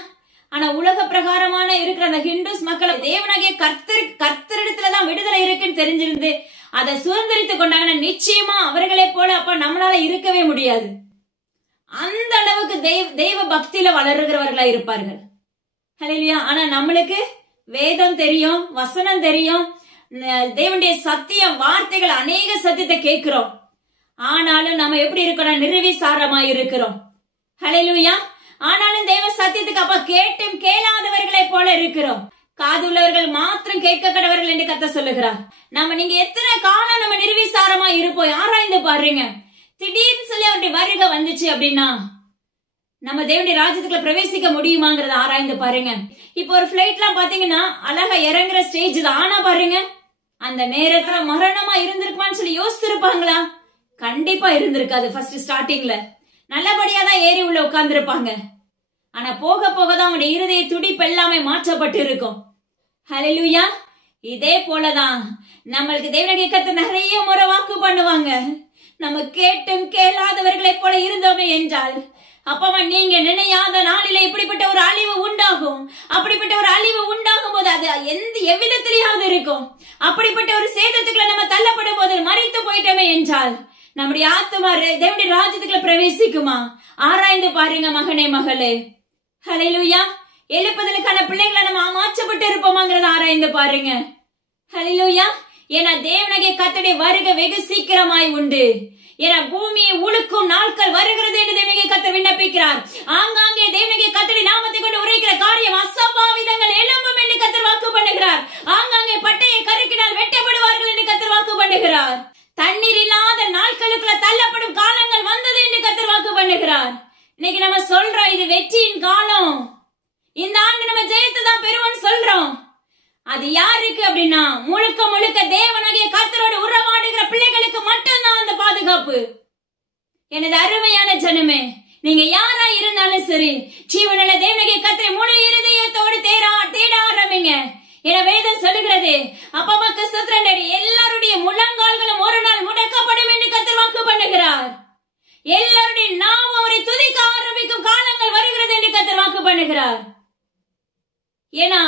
ஆனா உலக பிரகாரமான இருக்கிற அந்த ஹிந்துஸ் மக்களை தேவனாகிய கர்த்தரிடத்துலதான் விடுதலை இருக்குன்னு தெரிஞ்சிருந்து அதை சுதந்திரித்துக் கொண்டாங்கன்னா நிச்சயமா அவர்களை போல அப்ப நம்மளால இருக்கவே முடியாது. அந்த அளவுக்கு தெய்வ பக்தியில வளருகிறவர்களா இருப்பார்கள். ஹல்லேலூயா. ஆனா நம்மளுக்கு வேதம் தெரியும், வசனம் தெரியும், தேவனுடைய சத்தியம் வார்த்தைகள் அநேக சத்தியத்தை கேட்கிறோம். ஆனாலும் நம்ம எப்படி இருக்கணும், நிர்விசாரமா இருக்கிறோம். ஹல்லேலூயா. ஆனாலும் தேவ சத்தியத்துக்கு அப்ப கேட்டும் கேளாதவர்களை போல இருக்கிறோம். காதுள்ளவர்கள் மாத்திரம் கேட்க கடவர்கள் என்று கர்த்தர் சொல்லுகிறார். நீங்க எத்தனை காலம் நம்ம நிர்விசாரமா இருப்போம், ஆராய்ந்து பாருங்க. திடீர்னு சொல்லி அவருடைய வருகை வந்துச்சு அப்படின்னா நம்ம தேவனுடைய ராஜ்யத்துக்குள்ள பிரவேசிக்க முடியுமாங்கிறத ஆராய்ந்து பாருங்க. இப்போ ஒரு பிளைட்லாம் பாத்தீங்கன்னா அழகா இறங்குற ஸ்டேஜ் தான். ஆனா பாருங்க, அந்த நேரத்துல மரணமா இருந்திருக்குமான்னு சொல்லி யோசிச்சிருப்பாங்களா? கண்டிப்பா இருந்திருக்காது. ஃபர்ஸ்ட் ஸ்டார்டிங்ல நல்லபடியா தான் ஏறி உள்ள உட்கார்ந்து இருப்பாங்க. ஆனா போக போகதான் அவங்களுடைய இருதய துடிப்பு எல்லாமே மாற்றப்பட்டு இருக்கும். ஹல்லேலூயா. இதே போலதான் நம்மளுக்கு தேவனாகிய கர்த்தர் நிறைய முறை வாக்கு பண்ணுவாங்க. நம்ம கேட்டும் கேளாதவர்களை போல இருந்தோமே என்றால் அப்பமா நீங்க நினையாத நாளில இப்படிப்பட்ட ஒரு அழிவு உண்டாகும். அப்படிப்பட்ட ஒரு அழிவு உண்டாகும் போது அது எவ்விதத்திலேயாவது இருக்கும். அப்படிப்பட்ட ஒரு சேதத்துக்குள்ள நம்ம தள்ளப்படும் போது மறித்து போயிட்டோமே என்றால் நம்முடைய ஆத்மா தேவனுடைய ராஜ்யத்துக்குள்ள பிரவேசிக்குமா? ஆராய்ந்து பாருங்க மகனே மகளே. ஹல்லேலூயா. எழுப்புதலுக்கான பிள்ளைகளை நம்ம மாற்றப்பட்டு இருப்போமாங்கிறத ஆராய்ந்து பாருங்க. ஹல்லேலூயா. ஏன்னா தேவனாகிய கர்த்தருடைய வருகை வெகு சீக்கிரமாய் உண்டு. என பூமியை உழுக்கும் நாட்கள் வருகிறது என்று தேவனுடைய கர்த்தர் விண்ணப்பிக்கிறார். ஆங்காங்கே தேவனுடைய கர்த்தருடைய நாமத்தை கொண்டு உரைக்கிற காரியம் அசம்பாவிதங்கள் எழும்பும் என்று கர்த்தர் வாக்கு பண்ணுகிறார். ஆங்காங்கே பட்டையை கருக்கினால் வெட்டப்படுவார்கள் என்று கர்த்தர் வாக்கு பண்ணுகிறார். தண்ணீர் இல்லாத நாட்களுக்குள்ள தள்ளப்படும் காலங்கள் வந்தது என்று கர்த்தர் வாக்கு பண்ணுகிறார். இன்னைக்கு நம்ம சொல்றோம் இது வெற்றியின் காலம், இந்த ஆண்டு நம்ம ஜெயத்தை தான் பெறுவோம் சொல்றோம். அது யாருக்கு அப்படின்னா முழுக்க முழுக்க தேவனாகிய கர்த்தரோடு உறவாடுகிற பிள்ளைகளுக்கு மட்டும்தான் அந்த பாதுகாப்பு. எனது அருமையான ஜனமே, நீங்க யாரா இருந்தாலும் சரி, ஜீவனுள்ள தேவனாகிய கர்த்தரை முழு இருதயத்தோடு தேட ஆரம்பிங்க. என வேதம் சொல்லுகிறது, அப்பமக்கு ஸ்தோத்திரம், எல்லாருடைய முழங்கால்களும் ஒரு நாள் முடக்கப்படும் என்று கர்த்தர் வாக்கு பண்ணுகிறார். எல்லாருடைய நாவும் அவரை துதிக்க ஆரம்பிக்கும் காலங்கள் வருகிறது என்று கர்த்தர் வாக்கு பண்ணுகிறார். ஏன்னா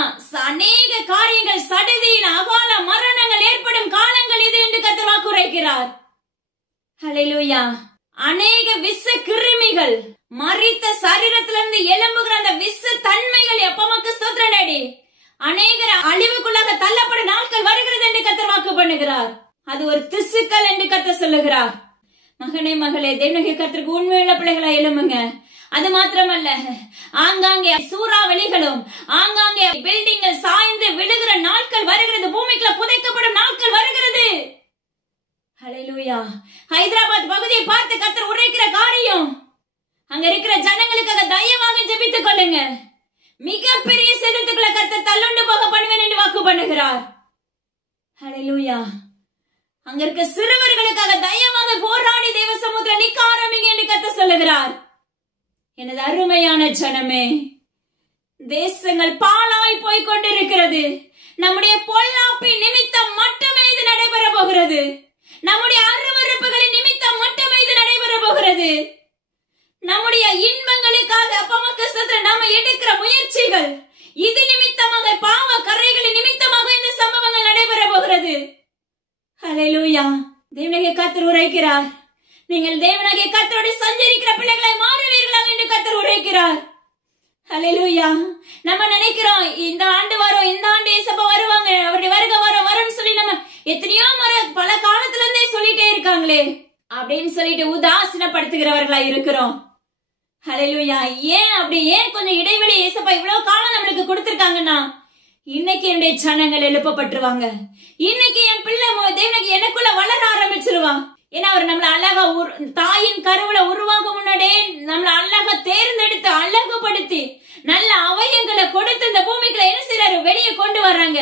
அநேக காரியங்கள், சடுதியின் அகால மரணங்கள் ஏற்படும் காலங்கள் இது என்று கர்த்தர் வாக்கு உரைக்கிறார். ஹல்லேலூயா. அநேக விஷ கிருமிகள், மரித்த சரீரத்திலிருந்து எழும்புகிற அந்த விஷ தன்மைகள் எப்பமக்கு ஸ்தோத்திரடி அநேகர் அழிவுக்குள்ளாக தள்ளப்படும் நாட்கள் வருகிறது என்று கர்த்தர் வாக்கு பண்ணுகிறார். அது ஒரு திசுக்கள் என்று கர்த்தர் சொல்லுகிறார். மகனே மகளே, தேவனுடைய கர்த்தருக்கு உண்மையுள்ள பிள்ளைகளா எழும்புங்க. அது மாத்திரமல்ல, ஆங்காங்கே சூறாவளிகளும் ஆங்காங்கே பில்டிங்கள் சாய்ந்து விழுகிற நாட்கள் வருகிறது, பூமிக்குள்ள புதைக்கப்படும் நாட்கள் வருகிறது. ஹல்லேலூயா. ஹைதராபாத் பகுதியை பார்த்து கர்த்தர் உரைக்கிற காரியம், அங்க இருக்கிற ஜனங்களுக்காக தயவாக ஜெபித்துக் கொள்ளுங்க. மிகப்பெரிய சேதத்துக்குள்ள கர்த்தர் தள்ளுண்டு போக பண்ணுவேன் என்று வாக்கு பண்ணுகிறார். ஹல்லேலூயா. அங்க இருக்க சிறுவர்களுக்காக தயவாக போராடி தேவ சமூகத்தில் நிக்க ஆரம்பிங்க என்று கர்த்தர் சொல்லுகிறார். எனது அருமையான ஜனமே, தேசங்கள் பாழாய் போய் கொண்டிருக்கிறது. நம்முடைய பொல்லாப்பின் நிமித்தம் மட்டுமே இது நடைபெற போகிறது. நம்முடைய அருவருப்புகளின் நிமித்தம் மட்டுமே இது நடைபெற போகிறது. நம்முடைய இன்பங்களுக்காக அப்பமக்கு ஸ்தோத்திரம் நாம எடுக்கிற முயற்சிகள், இது நிமித்தமாக பாவ கரைகளின் நிமித்தமாக இந்த சம்பவங்கள் நடைபெற போகிறது. ஹல்லேலூயா. தேவனாகிய கர்த்தர் உரைக்கிறார், நீங்கள் தேவனாகிய கர்த்தரோடு சஞ்சரிக்கிற பிள்ளைகளை மாறுவீர்களாக என்று கர்த்தர் உரைக்கிறார். ஹல்லேலூயா. நம்ம நினைக்கிறோம் இந்த ஆண்டு வரும், இந்த ஆண்டு இயேசுப்பா வருவாங்க, அவருடைய வருகை வரும்னு சொல்லி நம்ம எத்தனையோ பல காலத்துல இருந்தே சொல்லிட்டே இருக்காங்களே அப்படின்னு சொல்லிட்டு உதாசீனப்படுத்துகிறவர்களா இருக்கிறோம். ஹல்லேலூயா. ஏன் கொஞ்சம் இடைவெளி இயேசுப்பா இவ்வளவு காலம் நம்மளுக்கு கொடுத்திருக்காங்கன்னா, இன்னைக்கு என்னுடைய ஜனங்கள் எழுப்பப்பட்டுருவாங்க. இன்னைக்கு என் பிள்ளை தேவனுக்கு எனக்குள்ள வளர ஆரம்பிச்சிருவான். ஏன்னா அவர் நம்மள அழகா தாயின் கருவுல உருவாக முன்னாடியே நம்மள அழகா தேர்ந்தெடுத்து அழகுபடுத்தி நல்ல அவயங்களை கொடுத்து இந்த பூமிக்குள்ள என்ன செய்யறாரு, வெளியே கொண்டு வர்றாங்க.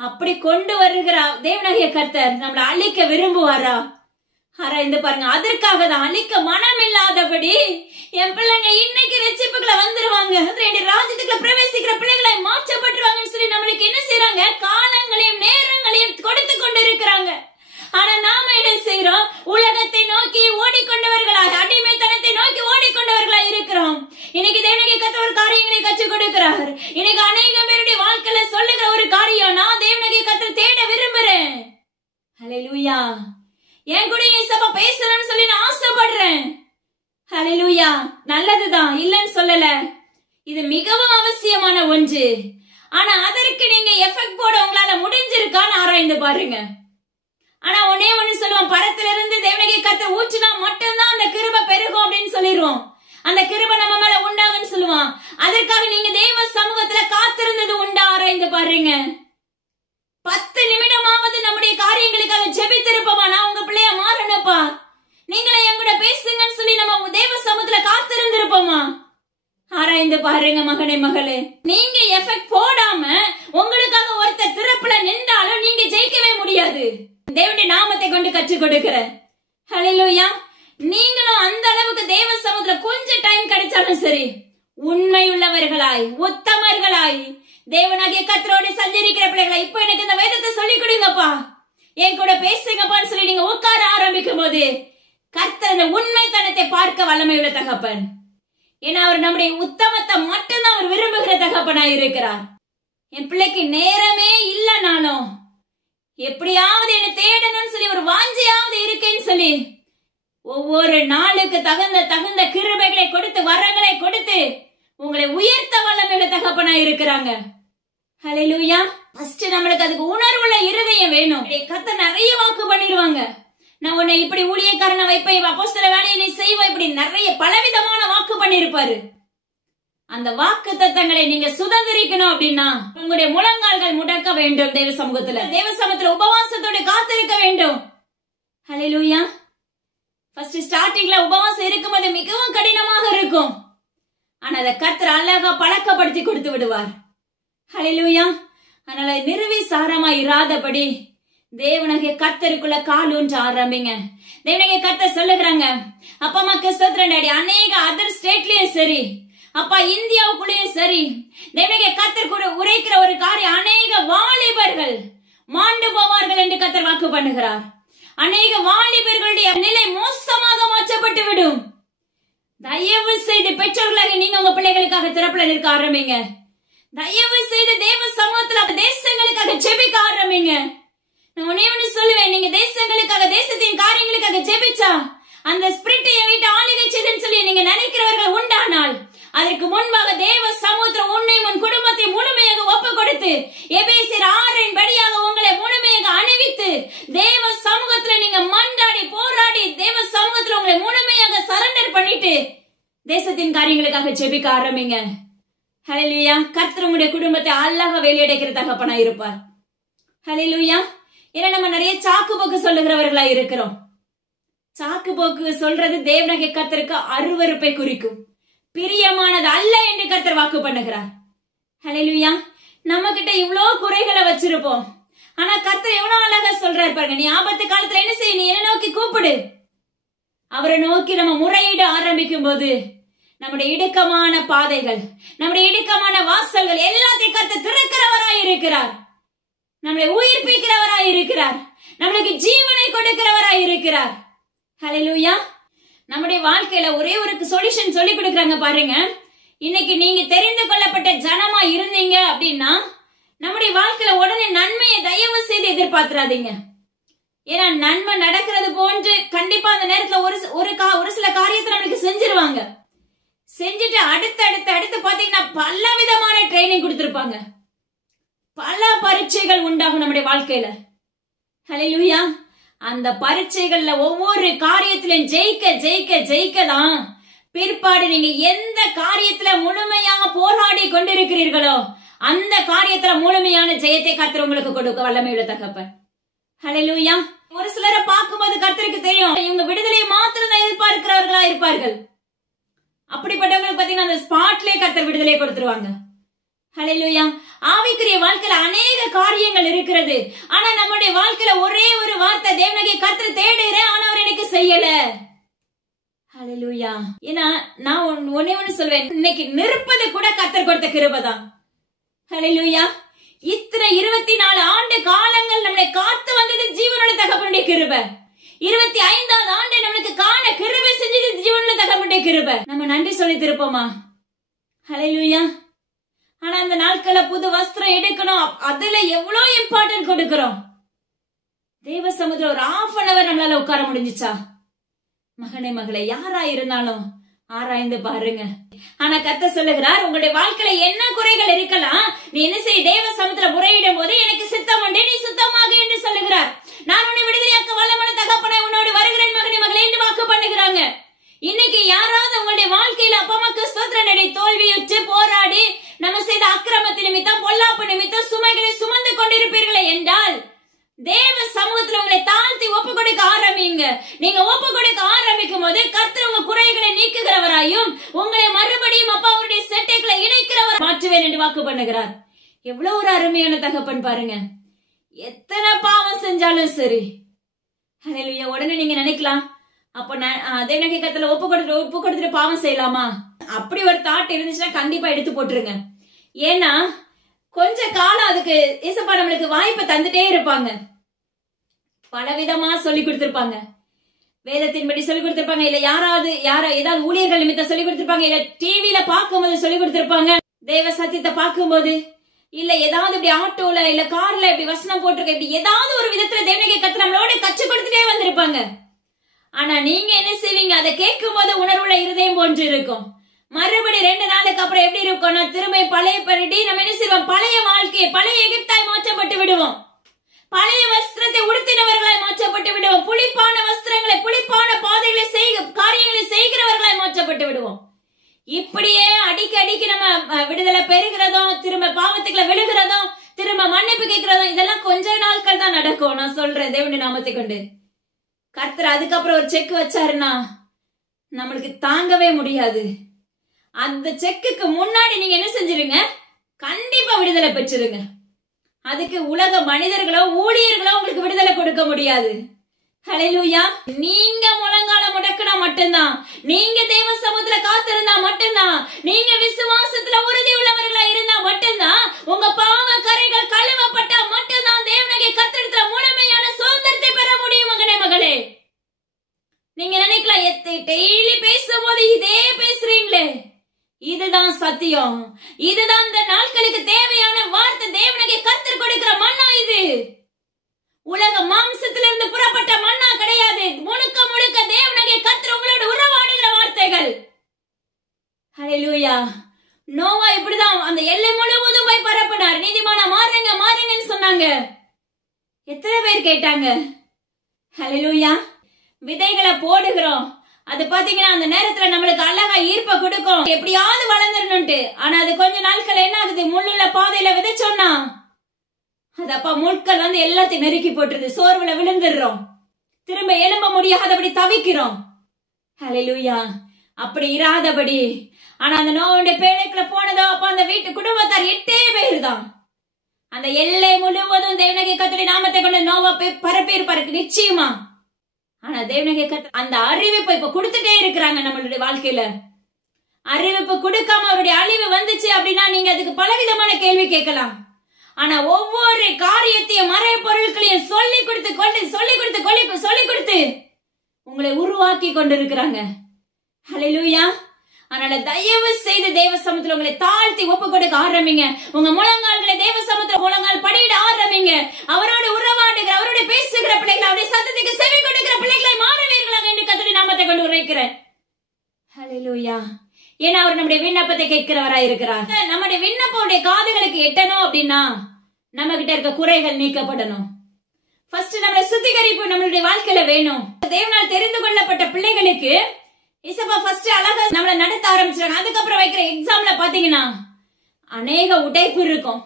அப்படி கொண்டு வருகிற தேவனாகிய கர்த்தர் நம்மள அழிக்க விரும்புவாரா? இந்த பாருங்க, அதற்காக தான் அழிக்க மனம் இல்லாதபடி என் பிள்ளைங்க இன்னைக்கு ரட்சிப்புக்குள்ள வந்துருவாங்க, ராஜ்யத்துக்குள்ள பிரவேசிக்கிற பிள்ளைகளை மாற்றப்பட்டுருவாங்கன்னு சொல்லி நம்மளுக்கு என்ன செய்யறாங்க, காலங்களையும் நேரங்களையும் கொடுத்து கொண்டு இருக்கிறாங்க. ஆனா நாம என்ன செய்யறோம், உலகத்தை நோக்கி ஓடிக்கொண்டவர்களாக, அடிமைத்தனத்தை நோக்கி ஓடிக்கொண்டவர்களாக இருக்கிறோம். இன்னைக்கு தேவனுடைய கர்த்தர் ஒரு காரியங்களை கற்றுக் கொடுக்கிறார். இன்னைக்கு அநேக பேருடைய வாழ்க்கையில சொல்லுகிற ஒரு காரியம், நான் தேவனுடைய கர்த்தரை தேட விரும்புறேன். ஹல்லேலூயா. என் கூட இயேசுப்பா பேசணும்னு சொல்லி நான் ஆசைப்படுறேன். ஹல்லேலூயா. நல்லதுதான், இல்லன்னு சொல்லல, இது மிகவும் அவசியமான ஒன்று. ஆனா அதற்கு நீங்க எஃபெக்ட் போட உங்களால முடிஞ்சிருக்கான்னு ஆராய்ந்து பாருங்க. ஆனா ஒன்னே ஒண்ணு சொல்லுவோம், பரத்துல இருந்து தேவனுடைய கர்த்தர் ஊற்றினா மட்டும்தான் அந்த கிருபை பெருகும் அப்படின்னு சொல்லிடுவோம். அந்த கிருபை நம்ம மேல உண்டாகுன்னு சொல்லுவான். அதற்காக நீங்க தெய்வ சமூகத்துல காத்திருந்தது உண்டா ஆராய்ந்து பாருங்க. 10 நிமிடமாவது நம்முடைய காரியங்களுக்காக ஜெபித்திருப்போமா, நான் உங்க பிள்ளைய மாறணுப்பா, நீங்களே என் கூட பேசுங்கன்னு சொல்லி நம்ம தெய்வ சமூகத்துல காத்திருந்திருப்போமா? ஆராய்ந்து பாருங்க மகனே மகளே. நீங்க எஃபெக்ட் போடாம உங்களுக்காக ஒருத்தர் திறப்புல நின்றாலும் நீங்க ஜெயிக்கவே முடியாது. தேவனுடைய நாமத்தை கொண்டு கற்றுக் கொடுக்கிற ஹல்லேலூயா. நீங்களும் அந்த அளவுக்கு தேவ சமூகத்துல கொஞ்சம் டைம் கிடைச்சாலும் சரி, உண்மையுள்ளவர்களாய் உத்தமர்களாய் தேவனாகிய கர்த்தரோடு சஞ்சரிக்கிற பிள்ளைகளா, இப்ப எனக்கு இந்த வேதத்தை சொல்லிக் கொடுங்கப்பா, என் கூட பேசுங்கப்பான்னு சொல்லி நீங்க உட்கார ஆரம்பிக்கும் போது கர்த்தர் அந்த உண்மைத்தனத்தை பார்க்க வல்லமையுள்ள தகப்பன். ஏன்னா அவர் நம்முடைய உத்தமத்தை மட்டும்தான் அவர் விரும்புகிற தகப்பனாய் இருக்கிறார். என் பிள்ளைக்கு நேரமே இல்லைனாலும் எப்படியாவது என்ன தேடணும்னு சொல்லி ஒரு வாஞ்சியாவது இருக்கேன்னு சொல்லி ஒவ்வொரு நாளுக்கு தகுந்த கிருபைகளை கொடுத்து வரங்களை கொடுத்து உங்களை உயர்த்த வல்லமையுள்ள தகப்பனாய் இருக்கிறாங்க. ஹல்லேலூயா. ஃபர்ஸ்ட் நம்மளுக்கு அதுக்கு உணர்வுள்ள இருதயம் வேணும். கர்த்தர் நிறைய வாக்கு பண்ணிடுவாங்க, நான் உன்னை இப்படி ஊழியக்காரனை வைப்பேன், அப்போஸ்தல வேலையை நீ செய்வ, இப்படி நிறைய பலவிதமான வாக்கு பண்ணிருப்பாரு. அந்த வாக்கு தத்தங்களை நீங்க சுதந்திரிக்கணும் அப்படின்னா உங்களுடைய முழங்கால்கள் முடக்க வேண்டும். தேவ சமூகத்துல உபவாசத்தோட காத்திருக்க வேண்டும். ஹல்லேலூயா. ஃபர்ஸ்ட் ஸ்டார்டிங்ல உபவாசம் இருக்கும்போது மிகவும் கடினமாக இருக்கும். ஆனா அதை கர்த்தர் அழகா பழக்கப்படுத்தி கொடுத்து விடுவார். ஹல்லேலூயா. அதனால நிர்விசாரமா இராதபடி தேவனாகிய கர்த்தருக்குள்ள கால் ஊன்ற ஆரம்பிங்க. தேவனாகிய கர்த்தர் சொல்லுகிறாங்க, அப்பா அம்மாக்கு ஸ்தோத்திரம் டாடி. அநேக அதர் ஸ்டேட்லயும் சரி, அப்பா இந்தியாவுக்குள்ளேயும் சரி, தேவனாகிய கர்த்தர் கூட உரைக்கிற ஒரு காரியம், அநேக வாலிபர்கள் மாண்டு போவார்கள் என்று கர்த்தர் வாக்கு பண்ணுகிறார். அநேக வாலிபர்களுடைய நிலை மோசமாக மாற்றப்பட்டு விடும். தயவு செய்து பெற்றோர்களாக நீங்க உங்க பிள்ளைகளுக்காக திறப்புல நிற்க ஆரம்பிங்க. தயவு செய்து தேவ சமூகத்துல தேசங்களுக்காக ஜெபிக்க ஆரம்பிங்க. நான் ஒன்னே ஒண்ணு சொல்லுவேன், நீங்க தேசங்களுக்காக தேசத்தின் காரியங்களுக்காக ஜெபிச்சா அந்த ஸ்பிரிட் என் வீட்டு ஆளுகை செய்துன்னு சொல்லி நீங்க நினைக்கிறவர்கள் உண்டானால் அதற்கு முன்பாக தேவ சமூகத்துல உன்னையும் உன் குடும்பத்தை முழுமையாக ஒப்பு கொடுத்து எபேசியர் 6 படியாக உங்களை முழுமையாக அணிவித்து தேவ சமூகத்துல நீங்க மண்டாடி போராடி தேவ சமூகத்துல உங்களை முழுமையாக சரண்டர் பண்ணிட்டு தேசத்தின் காரியங்களுக்காக ஜெபிக்க ஆரம்பிங்க. ஹல்லேலூயா. கர்த்தர் உங்களுடைய குடும்பத்தை அழகா வேலையடைக்கிற தகப்பனா இருப்பார். ஹல்லேலூயா. ஏன்னா நம்ம நிறைய சாக்கு போக்கு சொல்லுகிறவர்களா இருக்கிறோம். சாக்கு போக்கு சொல்றது தேவனாகிய கர்த்தருக்கு அருவருப்பை குறிக்கும், பிரியமானது அல்ல என்று கர்த்தர் வாக்கு பண்ணுகிறார். ஹல்லேலூயா. நம்ம கிட்ட இவ்ளோ குறைகளை வச்சிருப்போம். ஆனா கர்த்தர் எவ்வளவு அழகா சொல்றாரு பாருங்க, நீ ஆபத்து காலத்துல என்ன செய்ய, நீ என்ன நோக்கி கூப்பிடு. அவரை நோக்கி நம்ம முறையிட ஆரம்பிக்கும் போது நம்முடைய இடுக்கமான பாதைகள், நம்முடைய இடுக்கமான வாசல்கள் எல்லாத்தையும் கர்த்தர் திறக்கிறவராய் இருக்கிறார். நம்மளை உயிர்ப்பிக்கிறவராய் இருக்கிறார். நம்மளுக்கு ஜீவனை கொடுக்கிறவராய் இருக்கிறார். ஹல்லேலூயா. நம்முடைய வாழ்க்கையில ஒரே ஒரு சொல்யூஷன் சொல்லி கொடுக்கறாங்க பாருங்க. இன்னைக்கு நீங்க தெரிந்து கொள்ளப்பட்ட ஜனமா இருந்தீங்க அப்படின்னா நம்முடைய வாழ்க்கையில உடனே நன்மையை தயவு செய்து எதிர்பார்த்திராதீங்க. ஏன்னா நன்மை நடக்கிறது போன்று கண்டிப்பா அந்த நேரத்துல ஒரு சில காரியத்தை நம்மளுக்கு செஞ்சிருவாங்க. செஞ்சுட்டு அடுத்து பாத்தீங்கன்னா பல விதமான ட்ரைனிங் கொடுத்திருப்பாங்க. பல பரீட்சைகள் உண்டாகும் நம்முடைய வாழ்க்கையில. ஹல்லேலூயா. அந்த பரீட்சைகள்ல ஒவ்வொரு காரியத்திலும் ஜெயிக்க தான் பிற்பாடு நீங்க எந்த காரியத்துல முழுமையா போராடி கொண்டிருக்கிறீர்களோ அந்த காரியத்துல முழுமையான ஜெயத்தை கர்த்தர் உங்களுக்கு கொடுக்க வல்லமை உள்ள தகப்பன். ஹல்லேலூயா. ஒரு சிலரை பார்க்கும்போது கர்த்தருக்கு தெரியும் இவங்க விடுதலையை மாத்திரம் தான் எதிர்பார்க்கிறவர்களா இருப்பார்கள். அப்படிப்பட்டவங்களுக்கு பாத்தீங்கன்னா அந்த ஸ்பாட்லயே கர்த்தர் விடுதலை கொடுத்துருவாங்க. ஹல்லேலூயா. ஆவிக்குரிய வாழ்க்கையில அநேக காரியங்கள் இருக்கிறது. ஆனா நம்முடைய வாழ்க்கையில ஒரே ஒரு வார்த்தை, தேவனாகிய கர்த்தர் தேடுகிறேன் ஆனா அவர் எனக்கு செய்யல. ஹல்லேலூயா. ஏன்னா நான் ஒன்னே ஒண்ணு சொல்வேன், இன்னைக்கு நிற்பது கூட கர்த்தர் கொடுத்த கிருபை தான். ஹல்லேலூயா. இத்தனை 24 ஆண்டு காலங்கள் நம்மளை காத்து வந்தது ஜீவனுள்ள தகப்பனுடைய கிருபை. 25வது ஆண்டு நம்மளுக்கு காண கிருபை செஞ்சது ஜீவனுள்ள தகப்பனுடைய கிருபை. நம்ம நன்றி சொல்லி திருப்போமா? ஹல்லேலூயா. ஆனா அந்த நாட்கள புது வஸ்திரம் எடுக்கணும், அதுல எவ்வளவு இம்பார்ட்டன்ட் கொடுக்கிறோம். தேவ சமுத்திரம் ஒரு 1/2 hour நம்மளால உட்கார முடிஞ்சுச்சா? மகனே மகளே, யாரா இருந்தாலும் ஆராய்ந்து பாருங்க. ஆனா கர்த்தர் சொல்லுகிறார், உங்களுடைய வாழ்க்கையில என்ன குறைகள் இருக்கலாம், நீ என்ன செய்ய, தேவ சமுத்திரம் முறையிடும் போது எனக்கு சித்தம் உண்டு, நீ சுத்தமாக என்று சொல்லுகிறார். நான் உன்னை விடுதலையாக்க வல்லமான தகப்பனை உன்னோடு வருகிறேன் மகனே மகளே என்று வாக்கு பண்ணுகிறாங்க. இன்னைக்கு யாராவது உங்களுடைய வாழ்க்கையில அப்பா அம்மாக்கு ஸ்தோத்திரம் நடி தோல்வியுற்று போராடி நம்ம செய்த அக்கிரமத்து நிமித்தம் பொல்லாப்பு நிமித்தம் சுமைகளை சுமந்து கொண்டிருப்பீர்களே என்றால் தேவ சமூகத்துல உங்களை தாழ்த்தி ஒப்பு கொடுக்க ஆரம்பிங்க. நீங்க ஒப்பு கொடுக்க ஆரம்பிக்கும் போது கர்த்தர் உங்க குறைகளை நீக்குகிறவராயும் உங்களை மறுபடியும் அப்பா அவருடைய செட்டைகளை இணைக்கிறவர் மாற்றுவேன் என்று வாக்கு பண்ணுகிறார். எவ்வளவு ஒரு அருமையான தகப்பன் பாருங்க. எத்தனை பாவம் செஞ்சாலும் சரி, ஹல்லேலூயா, உடனே நீங்க நினைக்கலாம், அப்ப தேவனாகிய கர்த்தர்ல ஒப்பு கொடுத்துட்டு பாவம் செய்யலாமா? அப்படி ஒரு தாட் இருந்துச்சுன்னா கண்டிப்பா எடுத்து போட்டுருங்க. ஏன்னா கொஞ்ச காலம் அதுக்கு ஏசப்பா நம்மளுக்கு வாய்ப்பை தந்துட்டே இருப்பாங்க. பலவிதமா சொல்லி கொடுத்திருப்பாங்க, வேதத்தின்படி சொல்லி கொடுத்திருப்பாங்க, இல்ல ஏதாவது ஊழியர்கள் நிமித்தம் சொல்லி கொடுத்திருப்பாங்க, இல்ல டிவில பார்க்கும்போது சொல்லி கொடுத்திருப்பாங்க, தேவ சத்தியத்தை பார்க்கும்போது, இல்ல ஏதாவது இப்படி ஆட்டோல இல்ல கார்ல இப்படி வசனம் போட்டிருக்க, இப்படி ஏதாவது ஒரு விதத்துல தேவனாகிய கர்த்தர் நம்மளோட கற்றுக் கொடுத்துட்டே வந்திருப்பாங்க. ஆனா நீங்க என்ன செய்வீங்க, அதை கேட்கும் போது உணர்வுள்ள இருதயம் போன்று இருக்கும். மறுபடி 2 நாளுக்கு அப்புறம் எப்படி இருக்கும், திரும்ப பழைய படி நம்ம என்ன செய்வோம், பழைய வாழ்க்கையை பழைய எகிப்தாய் மாற்றப்பட்டு விடுவோம். பழைய வஸ்திரத்தை உடுத்தினவர்களாய் மாற்றப்பட்டு விடுவோம். புளிப்பான வஸ்திரங்களை, புளிப்பான பாதைகளை காரியங்களை செய்கிறவர்களாய் மாற்றப்பட்டு விடுவோம். இப்படியே அடிக்கடிக்கு நம்ம விடுதலை பெறுகிறதும், திரும்ப பாவத்துக்குள்ள விழுகிறதும், திரும்ப மன்னிப்பு கேட்கிறதும், இதெல்லாம் கொஞ்ச நாட்கள் தான் நடக்கும். நான் சொல்றேன் தேவனுடைய நாமத்தை கொண்டு. கர்த்தர் அதுக்கப்புறம் ஒரு செக் வச்சாருன்னா நம்மளுக்கு தாங்கவே முடியாது. அந்த செக்குக்கு முன்னாடி நீங்க என்ன செஞ்சிருங்க, கண்டிப்பா விடுதலை பெற்றிருங்க. அதுக்கு உலக மனிதர்களோ ஊழியர்களோ உங்களுக்கு விடுதலை கொடுக்க முடியாது. ஹல்லேலூயா. நீங்க முழங்கால முடக்கினா மட்டும்தான், நீங்க தேவ சமூகத்துல காத்திருந்தா மட்டும்தான், நீங்க விசுவாசத்துல உறுதி உள்ளவர்களா இருந்தா மட்டும்தான், உங்க பாவ கரைகள் கழுவப்பட்டா மட்டும்தான் தேவனுடைய கர்த்தரிடத்துல முழுமையான சுதந்திரத்தை பெற முடியும். மகனே மகளே, நீங்க நினைக்கலாம் டெய்லி பேசும்போது இதே பேசுறீங்களே, இதுதான் சத்தியம், இதுதான் இந்த நாட்களுக்கு தேவையான வார்த்தை. தேவனுடைய கர்த்தர் கொடுக்கிற மன்னா இது. உலக மாம்சத்திலிருந்து புறப்பட்ட மன்னா கிடையாது. முழுக்க முழுக்க தேவனுடைய கர்த்தர் உங்களோட உறவாடுகிற வார்த்தைகள். ஹல்லேலூயா. நோவா இப்படிதான் அந்த எல்லை முழுவதும் போய் பரப்பினார். நீதிமானா மாறுங்க மாறுங்கன்னு சொன்னாங்க. எத்தனை பேர் கேட்டாங்க? ஹல்லேலூயா. விதைகளை போடுகிறோம், அது பாத்தீங்கன்னா அந்த நேரத்துல நம்மளுக்கு அழகா ஈர்ப்ப கொடுக்கும், எப்படியாவது வளர்ந்துடணும்ட்டு. ஆனா அது கொஞ்ச நாட்கள் என்ன ஆகுது, முள்ளுள்ள பாதையில விதைச்சோம்னா அது அப்ப முட்கள் வந்து எல்லாத்தையும் நெருக்கி போட்டுருது. சோர்வுல விழுந்துடுறோம், திரும்ப எழும்ப முடியாதபடி தவிக்கிறோம். ஹல்லேலூயா. அப்படி இராதபடி. ஆனா அந்த நோவுடைய பேழைக்குள்ள போனதோ அப்ப அந்த வீட்டு குடும்பத்தார் 8 பேர் தான். அந்த எல்லை முழுவதும் தேவனுடைய கர்த்தருடைய நாமத்தை கொண்டு நோவா பரப்பி இருப்பாருக்கு நிச்சயமா. ஆனா தேவனுடைய கர்த்தர் அந்த அறிவிப்பை இப்ப கொடுத்துட்டே இருக்கிறாங்க நம்மளுடைய வாழ்க்கையில. அறிவிப்பு கொடுக்காம அவருடைய அழிவு வந்துச்சு அப்படின்னா நீங்க அதுக்கு பலவிதமான கேள்வி கேட்கலாம். ஆனா ஒவ்வொரு காரியத்தையும் மறை பொருட்களையும் சொல்லி கொடுத்து உங்களை உருவாக்கி கொண்டிருக்கிறாங்க. ஹல்லேலூயா. அதனால தயவு செய்து தேவ சமூகத்துல உங்களை தாழ்த்தி ஒப்பு கொடுக்க ஆரம்பிங்க. உங்க முழங்கால்களை தேவ சமூகத்துல முழங்கால் படியிட ஆரம்பிங்க. அவரோட உறவாடுகிற, அவரோட பேசுகிற பிள்ளைகளை, அவருடைய சத்தத்துக்கு செவி கொடுக்கிற பிள்ளைகளை மாறுவீர்களாக என்று கர்த்தருடைய நாமத்தை கொண்டு உரைக்கிறேன். ஹல்லேலூயா. ஏன்னா அவர் நம்முடைய விண்ணப்பத்தை கேட்கிறவராய் இருக்கிறார். நம்முடைய விண்ணப்பம் காதுகளுக்கு எட்டணும் அப்படின்னா நம்ம கிட்ட இருக்க குறைகள் நீக்கப்படணும். ஃபர்ஸ்ட் நம்மளுடைய சுத்திகரிப்பு நம்மளுடைய வாழ்க்கையில வேணும். தேவனால் தெரிந்து கொள்ளப்பட்ட பிள்ளைகளுக்கு இசப்பா ஃபர்ஸ்ட் அழகா நம்மள நடத்த ஆரம்பிச்சாங்க. அதுக்கப்புறம் வைக்கிற எக்ஸாம்ல பாத்தீங்கன்னா அநேக உடைப்பு இருக்கும்,